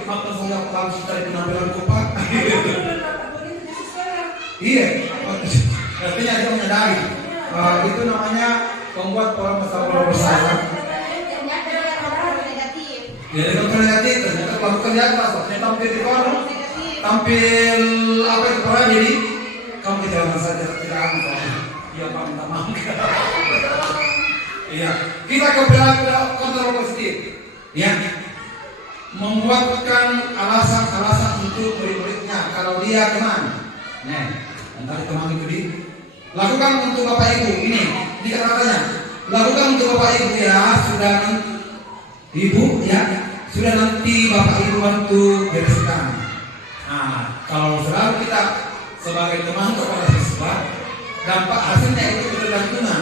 Maafkan saya kalau dari penampilanku Pak. Iya. Artinya dia menyadari. Itu namanya membuat orang bersalah. Jadi kalau negatif, ternyata melakukan di atas, ternyata tampil di bawah, tampil apa itu orang jadi kamu tidak merasa tidak aman. Iya Pak, minta maaf. Iya, kita ke kontrol positif. Ya, membuatkan alasan-alasan untuk murid-muridnya kalau dia kemana. Nah, nanti teman itu lakukan untuk Bapak Ibu ini kata-katanya. Lakukan untuk Bapak Ibu ya, sudah Ibu ya, sudah nanti Bapak Ibu bantu bereskan. Nah, kalau selalu kita sebagai teman kepada siswa, dampak hasilnya itu berkelanjutan.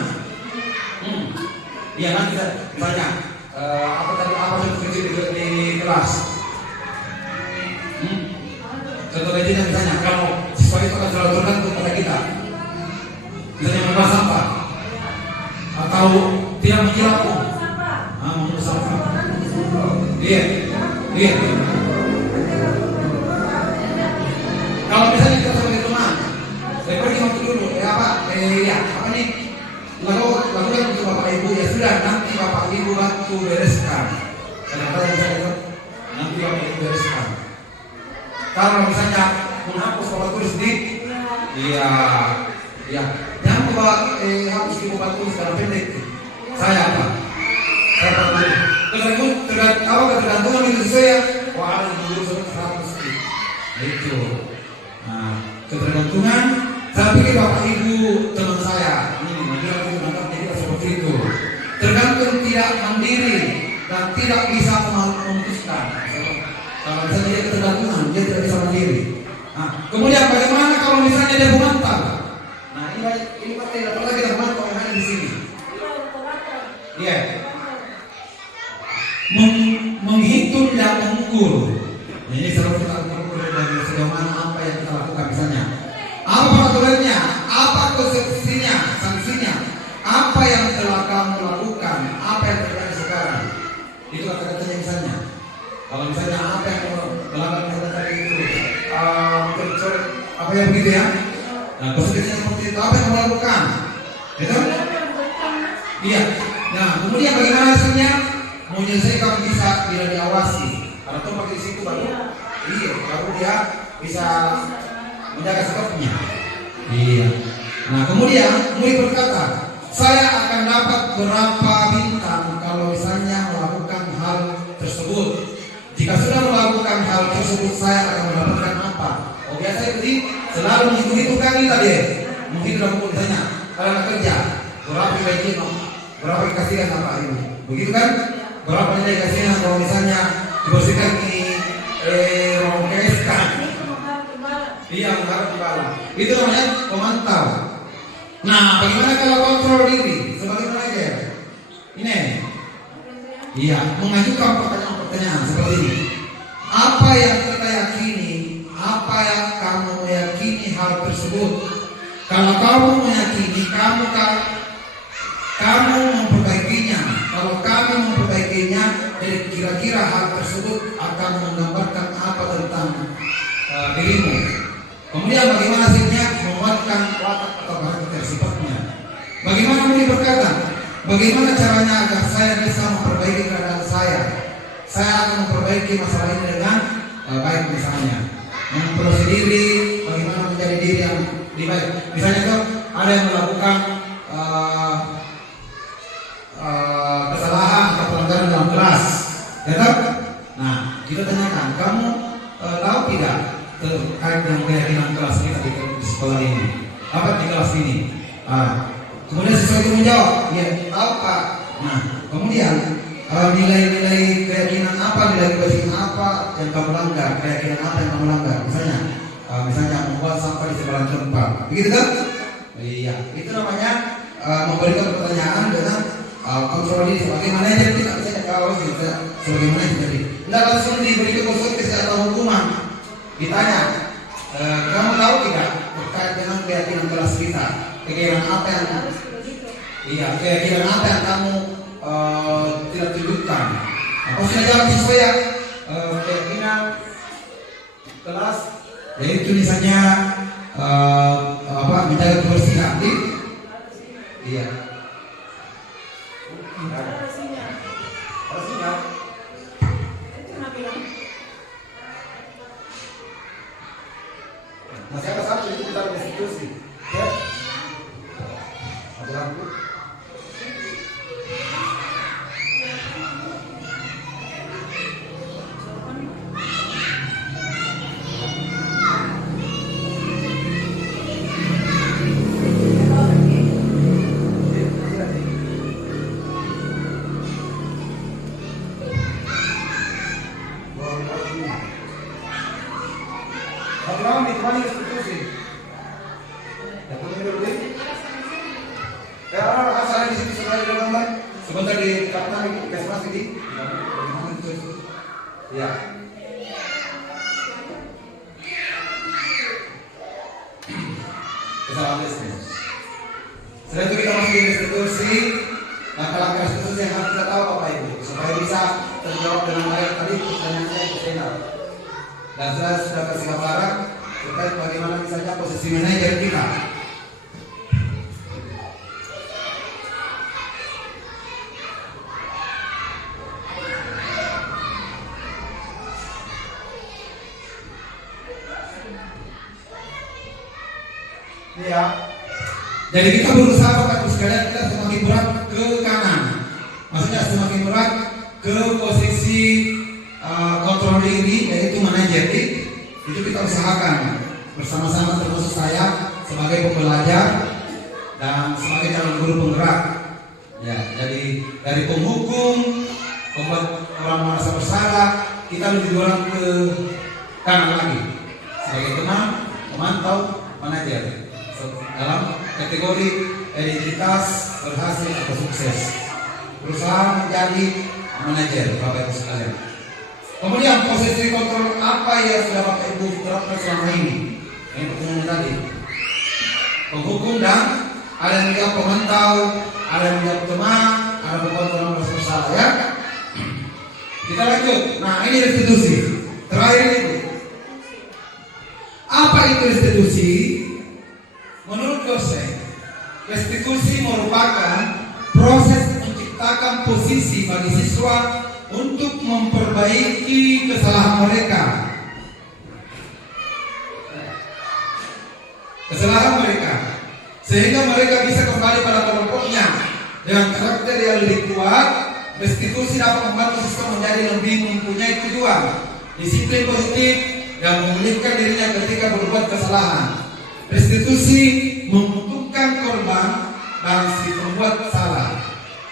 Iya nanti saya apa yang kecil di kelas. Contoh kecilnya misalnya kalau siswa itu akan selalu tergantung pada kita, misalnya membawa sampah atau tidak menjilat mengambil sampah. Iya. Kalau misalnya kita sebagai teman, saya pergi waktu dulu, apa nih? Lakukan untuk Bapak Ibu ya sudah nanti Bapak Ibu bantu bereskan. Kenapa yang saya itu? Nanti Bapak Ibu bereskan. Kalau misalnya menghapus Bapak tulis di, iya. Jangan coba hapus di Bapak tulis dalam pendek. Saya apa? Tergantungan itu saya ada dulu 100 itu. Nah, ketergantungan. Saya pikir Bapak Ibu teman saya ini menangkapnya seperti itu. Tergantung tidak mandiri dan tidak bisa memutuskan. Kalau misalnya dia ketergantungan, dia tidak bisa mandiri. Nah, kemudian bagaimana kalau misalnya dia mengantar? Nah, ini pasti tidak pernah kita mantau yang ada di sini. Iya. Menghitung dan mengukur. Ini selalu kita mengukur dari sejauh mana apa yang kita lakukan misalnya. Apa peraturannya? Apa konsekuensinya? Sanksinya? Apa yang telah kamu lakukan? Apa yang terjadi sekarang? Itu kata-katanya misalnya. Kalau misalnya apa yang kamu lakukan tadi itu, apa yang begitu ya? Nah, konsekuensinya seperti itu. Apa yang kamu lakukan? Itu? Iya. Nah, kemudian bagaimana hasilnya? Menyelesaikan bisa bila diawasi. Kalau tuh pakai di situ baru Iya, baru dia bisa menjaga sikapnya. Iya. Nah, kemudian murid berkata, saya akan dapat berapa bintang kalau misalnya melakukan hal tersebut. Jika sudah melakukan hal tersebut, saya akan mendapatkan apa? Oh, biasa itu selalu menghitung kali tadi. Mungkin sudah pun ditanya, kalau anak kerja, berapa gaji, berapa dikasihkan apa ini? Begitu kan? Berapa nilai dikasihkan kalau misalnya dibersihkan ini ruang KSK? Iya, mengharap di bala. Itu namanya pemantau. Nah, bagaimana kalau kontrol diri sebagai manajer? Ini, iya, mengajukan pertanyaan seperti ini. Apa yang kita yakini? Apa yang kamu meyakini hal tersebut? Kalau kamu meyakini, kamu memperbaikinya. Kalau kami memperbaikinya, jadi kira-kira hal tersebut akan menggambarkan apa tentang dirimu. Kemudian bagaimana hasilnya? Menguatkan watak atau karakter sifatnya. Bagaimana murid berkata? Bagaimana caranya agar saya bisa memperbaiki keadaan saya? Saya akan memperbaiki masalah ini dengan baik, misalnya memproduksi diri, bagaimana menjadi diri yang lebih baik. Misalnya tuh ada yang melakukan kesalahan atau pelanggaran dalam kelas, ya kan? Nah, kita tanyakan, kamu tahu tidak terkait dengan keyakinan kelas kita di sekolah ini? Apa di kelas ini? Kemudian siswa itu menjawab, ya tahu Pak. Nah, kemudian nilai-nilai keyakinan apa, nilai kebajikan apa yang kamu langgar, keyakinan apa yang kamu langgar? Misalnya membuat sampah di sebarang tempat, begitu kan? Iya, itu namanya memberikan pertanyaan dengan kontrol diri sebagai manajer. Kita bisa tahu sebagai manajer. Tidak langsung diberikan konsultasi atau hukuman. Ditanya, kamu tahu tidak terkait dengan keyakinan kelas kita? Keyakinan apa yang keyakinan apa yang kamu tidak tunjukkan? Apa sudah jawab sesuai keyakinan kelas? Yaitu misalnya menjaga kebersihan. Iya. Masih ada satu itu kita restitusi. Ya. Ada lampu. Sebentar di kapten dikasih masih di ya. Setelah itu kita masuk di restitusi. Langkah-langkah restitusi yang harus kita tahu apa itu supaya bisa terjawab dengan baik tadi pertanyaan saya ke Senal. Dan saya sudah kasih gambaran terkait bagaimana misalnya posisi manajer kita. Ya. Jadi kita berusaha Bapak Ibu sekalian, kita semakin berat ke kanan. Maksudnya semakin berat ke posisi kontrol diri, yaitu manajer. Itu kita usahakan bersama-sama, termasuk saya sebagai pembelajar dan sebagai calon guru penggerak. Ya, jadi dari penghukum, pembuat orang merasa bersalah, kita lebih dorong ke kanan lagi sebagai teman, pemantau, manajer. Dalam kategori identitas berhasil atau sukses, berusaha menjadi manajer Bapak Ibu sekalian. Kemudian posisi kontrol apa yang sudah Bapak Ibu terapkan selama ini? Ini pertanyaan tadi. Penghukum dan ada yang menjawab pemantau, ada yang menjawab teman, ada pemantau yang merasa bersalah, ya. Kita lanjut. Nah, ini restitusi. Terakhir itu. Apa itu restitusi? Menurut dosen, restitusi merupakan proses menciptakan posisi bagi siswa untuk memperbaiki kesalahan mereka kesalahan mereka, sehingga mereka bisa kembali pada kelompoknya dengan karakter yang lebih kuat. Restitusi dapat membantu siswa menjadi lebih mempunyai tujuan, disiplin positif, dan memulihkan dirinya ketika berbuat kesalahan. Restitusi menguntungkan korban dan si pembuat salah.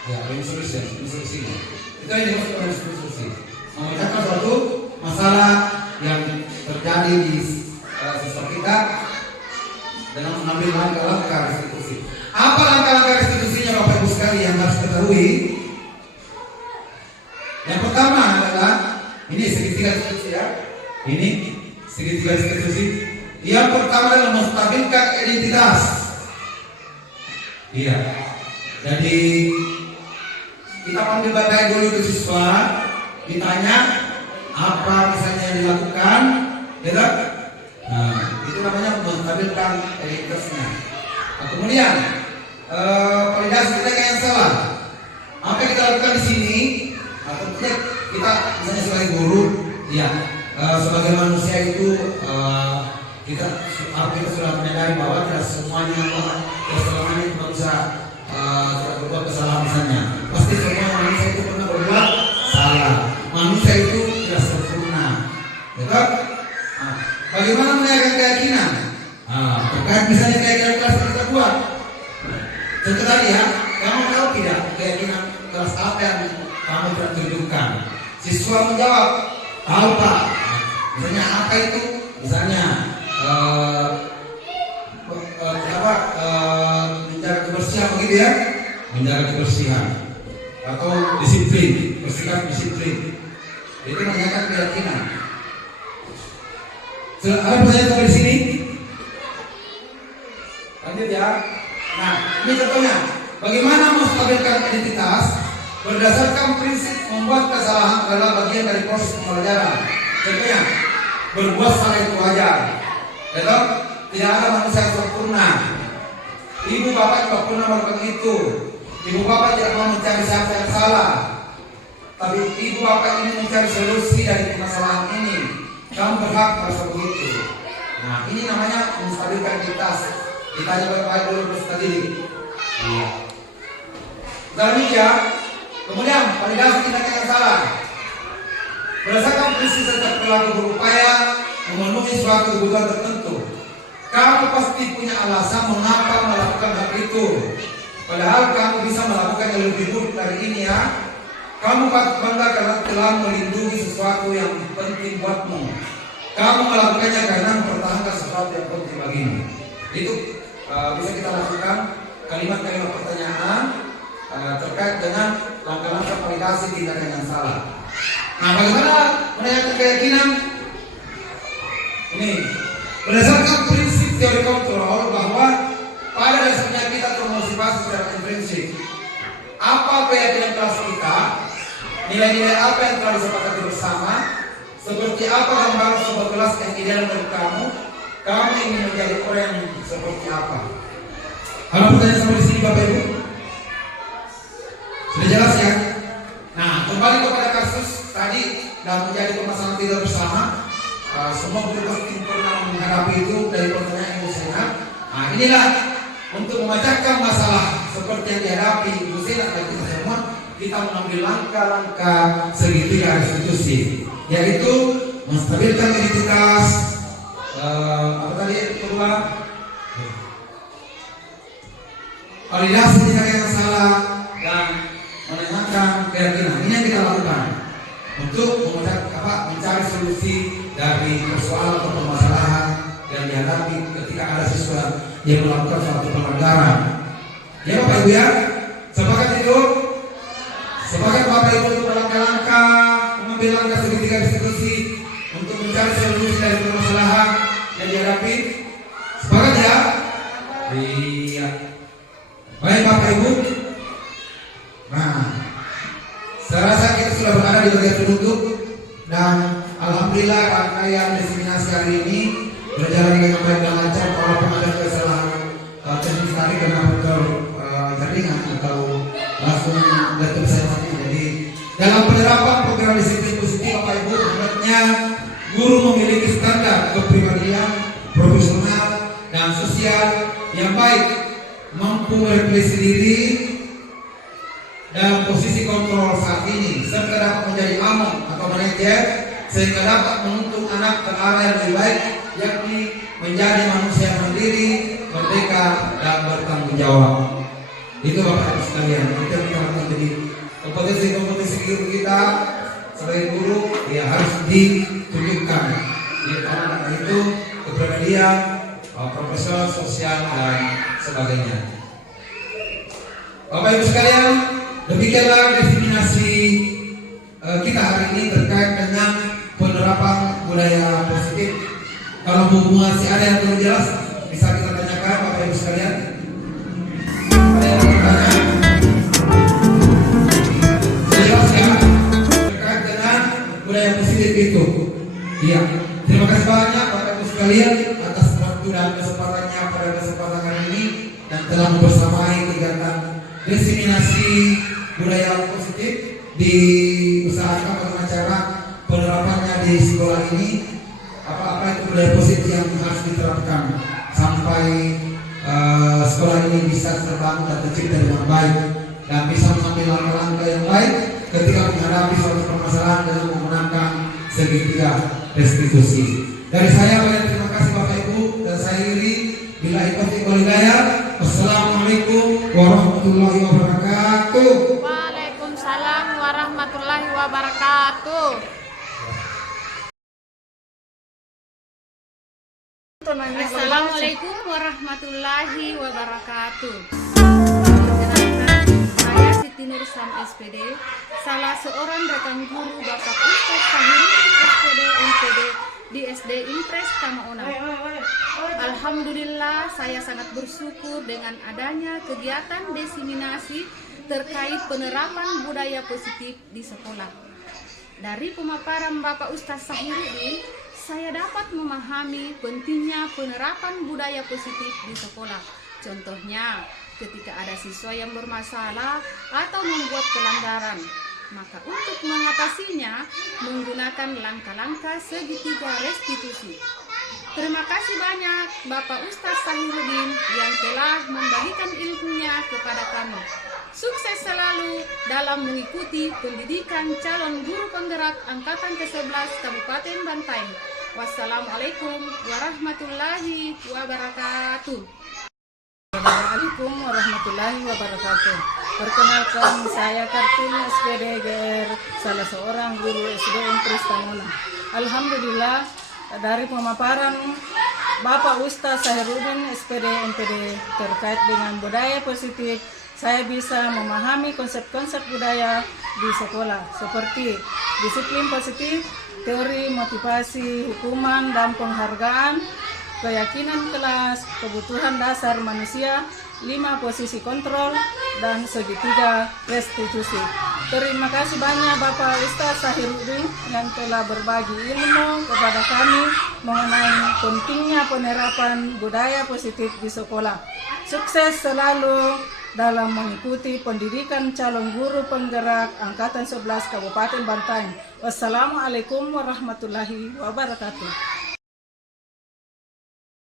Ya, ini solusi. Itu yang dimaksud dengan restitusi. Memecahkan suatu masalah yang terjadi di siswa kita dengan mengambil langkah-langkah restitusi. Apa langkah-langkah restitusinya Bapak Ibu sekalian yang harus ketahui? Yang pertama adalah ini segitiga restitusi ya. Ini segitiga restitusi. Yang pertama adalah menstabilkan identitas. Iya. Jadi kita panggil baik dulu ke siswa, ditanya apa misalnya yang dilakukan, ya. Nah, itu namanya menstabilkan identitasnya. Nah, kemudian validasi mereka yang salah. Apa yang kita lakukan di sini? Tentunya kita misalnya sebagai guru, ya, sebagai manusia itu kita sudah menyadari bahwa tidak semuanya itu bisa berbuat kesalahan misalnya. Pasti semua manusia itu pernah berbuat salah. Manusia itu tidak sempurna, betul? Nah, bagaimana menaikkan keyakinan? Terkait misalnya keyakinan kelas yang kita buat. Contoh tadi ya, kamu tahu tidak keyakinan kelas apa yang kamu telah tunjukkan? Siswa menjawab, tahu Pak. Misalnya apa itu? Misalnya menjaga kebersihan begitu ya, menjaga kebersihan atau disiplin, bersikap disiplin. Itu menanyakan keyakinan. Ada pertanyaan sampai di sini? Lanjut ya. Nah, ini contohnya. Bagaimana menstabilkan identitas? Berdasarkan prinsip membuat kesalahan adalah bagian dari proses pembelajaran. Contohnya, berbuat salah itu wajar. Betul? Tidak ada manusia yang sempurna. Ibu bapak juga pernah melakukan itu. Ibu bapak tidak mau mencari siapa yang salah, tapi ibu bapak ini mencari solusi dari permasalahan ini. Kamu berhak merasa begitu. Nah, ini namanya menstabilkan identitas. Ditanya baik-baik dulu tadi. Iya. Dan ya, kemudian validasi tindakan yang salah. Berdasarkan prinsip setiap pelaku berupaya memenuhi suatu kebutuhan tertentu. Kamu pasti punya alasan mengapa melakukan hal itu. Padahal kamu bisa melakukannya lebih buruk dari ini ya. Kamu patut bangga karena telah melindungi sesuatu yang penting buatmu. Kamu melakukannya karena mempertahankan sesuatu yang penting bagimu. Itu bisa kita lakukan kalimat-kalimat pertanyaan terkait dengan langkah-langkah validasi tindakan yang salah. Nah, bagaimana menanyakan keyakinan? Ini berdasarkan prinsip teori kontrol bahwa pada dasarnya kita termotivasi secara intrinsik. Apa keyakinan kelas kita? Nilai-nilai apa yang telah disepakati bersama? Seperti apa gambaran sebuah kelas yang ideal menurut kamu? Kamu ingin menjadi orang yang seperti apa? Ada pertanyaan sampai di sini Bapak Ibu? Sudah jelas ya? Nah, kembali kepada kasus tadi dan menjadi permasalahan kita bersama. Semua guru pasti pernah menghadapi itu dari pertanyaan Ibu Sena. Nah, inilah untuk memecahkan masalah seperti yang dihadapi Ibu Sena dan kita semua, kita mengambil langkah-langkah segitiga restitusi, yaitu menstabilkan identitas. Apa tadi kedua? Validasi tindakan yang salah dan menanyakan keyakinan. Ini yang kita lakukan untuk mencari solusi dari persoalan atau permasalahan yang dihadapi ketika ada siswa yang melakukan suatu pelanggaran. Ya Bapak Ibu ya, sepakat itu? Sepakat Bapak Ibu untuk langkah-langkah mengambil langkah segitiga restitusi untuk mencari solusi dari permasalahan yang dihadapi. Sepakat ya? Iya. Baik Bapak Ibu. Nah, saya rasa kita sudah berada di bagian penutup dan alhamdulillah rangkaian diseminasi hari ini berjalan dengan baik dan lancar walaupun ada kesalahan teknis tadi karena faktor jaringan atau langsung laptop saya mati. Jadi dalam penerapan program disiplin positif Bapak Ibu, hendaknya guru memiliki standar kepribadian profesional dan sosial yang baik, mampu merefleksi diri dalam posisi kontrol saat ini, serta dapat menjadi among atau manajer sehingga dapat menuntun anak ke arah yang lebih baik, yakni menjadi manusia mandiri, merdeka, dan bertanggung jawab. Itu Bapak Ibu sekalian, itu yang kita lakukan. Jadi kompetisi guru kita sebagai guru ya harus ditunjukkan. Itu kepribadian, profesional, sosial, dan sebagainya. Bapak Ibu sekalian, demikianlah diseminasi kita hari ini terkait dengan penerapan budaya positif. Kalau hubungan masih ada yang belum jelas, bisa kita tanyakan Bapak Ibu sekalian. Ada yang bertanya? Jelas ya terkait dengan budaya positif itu. Iya. Terima kasih banyak Bapak Ibu sekalian atas waktu dan kesempatannya pada kesempatan hari ini dan telah membersamai kegiatan diseminasi budaya positif diusahakan bagaimana cara penerapannya di sekolah ini. Apa-apa itu budaya positif yang harus diterapkan sampai sekolah ini bisa terbangun dan tercipta dengan baik dan bisa mengambil langkah-langkah yang baik ketika menghadapi suatu permasalahan dengan menggunakan segitiga restitusi. Dari saya banyak terima kasih Bapak Ibu dan saya iri bila taufiq wal hidayah. Wassalamualaikum warahmatullahi wabarakatuh. Waalaikumsalam warahmatullahi wabarakatuh. Assalamualaikum warahmatullahi wabarakatuh. Saya Siti Nursam SPD, salah seorang rekan guru Bapak Ustaz Sahirudin SPD MPD di SD Impres Tamauna. Alhamdulillah, saya sangat bersyukur dengan adanya kegiatan diseminasi terkait penerapan budaya positif di sekolah. Dari pemaparan Bapak Ustaz Sahirudin, saya dapat memahami pentingnya penerapan budaya positif di sekolah. Contohnya, ketika ada siswa yang bermasalah atau membuat pelanggaran, maka untuk mengatasinya menggunakan langkah-langkah segitiga restitusi. Terima kasih banyak Bapak Ustaz Sahirudin yang telah membagikan ilmunya kepada kami. Sukses selalu dalam mengikuti pendidikan calon guru penggerak angkatan ke-11 Kabupaten Bantaeng. Wassalamualaikum warahmatullahi wabarakatuh. Assalamualaikum warahmatullahi wabarakatuh. Perkenalkan, saya Kartini SPD GR, salah seorang guru SD Impres Tamauna. Alhamdulillah, dari pemaparan Bapak Ustaz Sahirudin SPD MPD terkait dengan budaya positif, saya bisa memahami konsep-konsep budaya di sekolah seperti disiplin positif, teori motivasi, hukuman dan penghargaan, keyakinan kelas, kebutuhan dasar manusia, 5 posisi kontrol, dan segitiga restitusi. Terima kasih banyak Bapak Ustaz Sahirudin yang telah berbagi ilmu kepada kami mengenai pentingnya penerapan budaya positif di sekolah. Sukses selalu dalam mengikuti pendidikan calon guru penggerak angkatan 11 Kabupaten Bantaeng. Wassalamualaikum warahmatullahi wabarakatuh.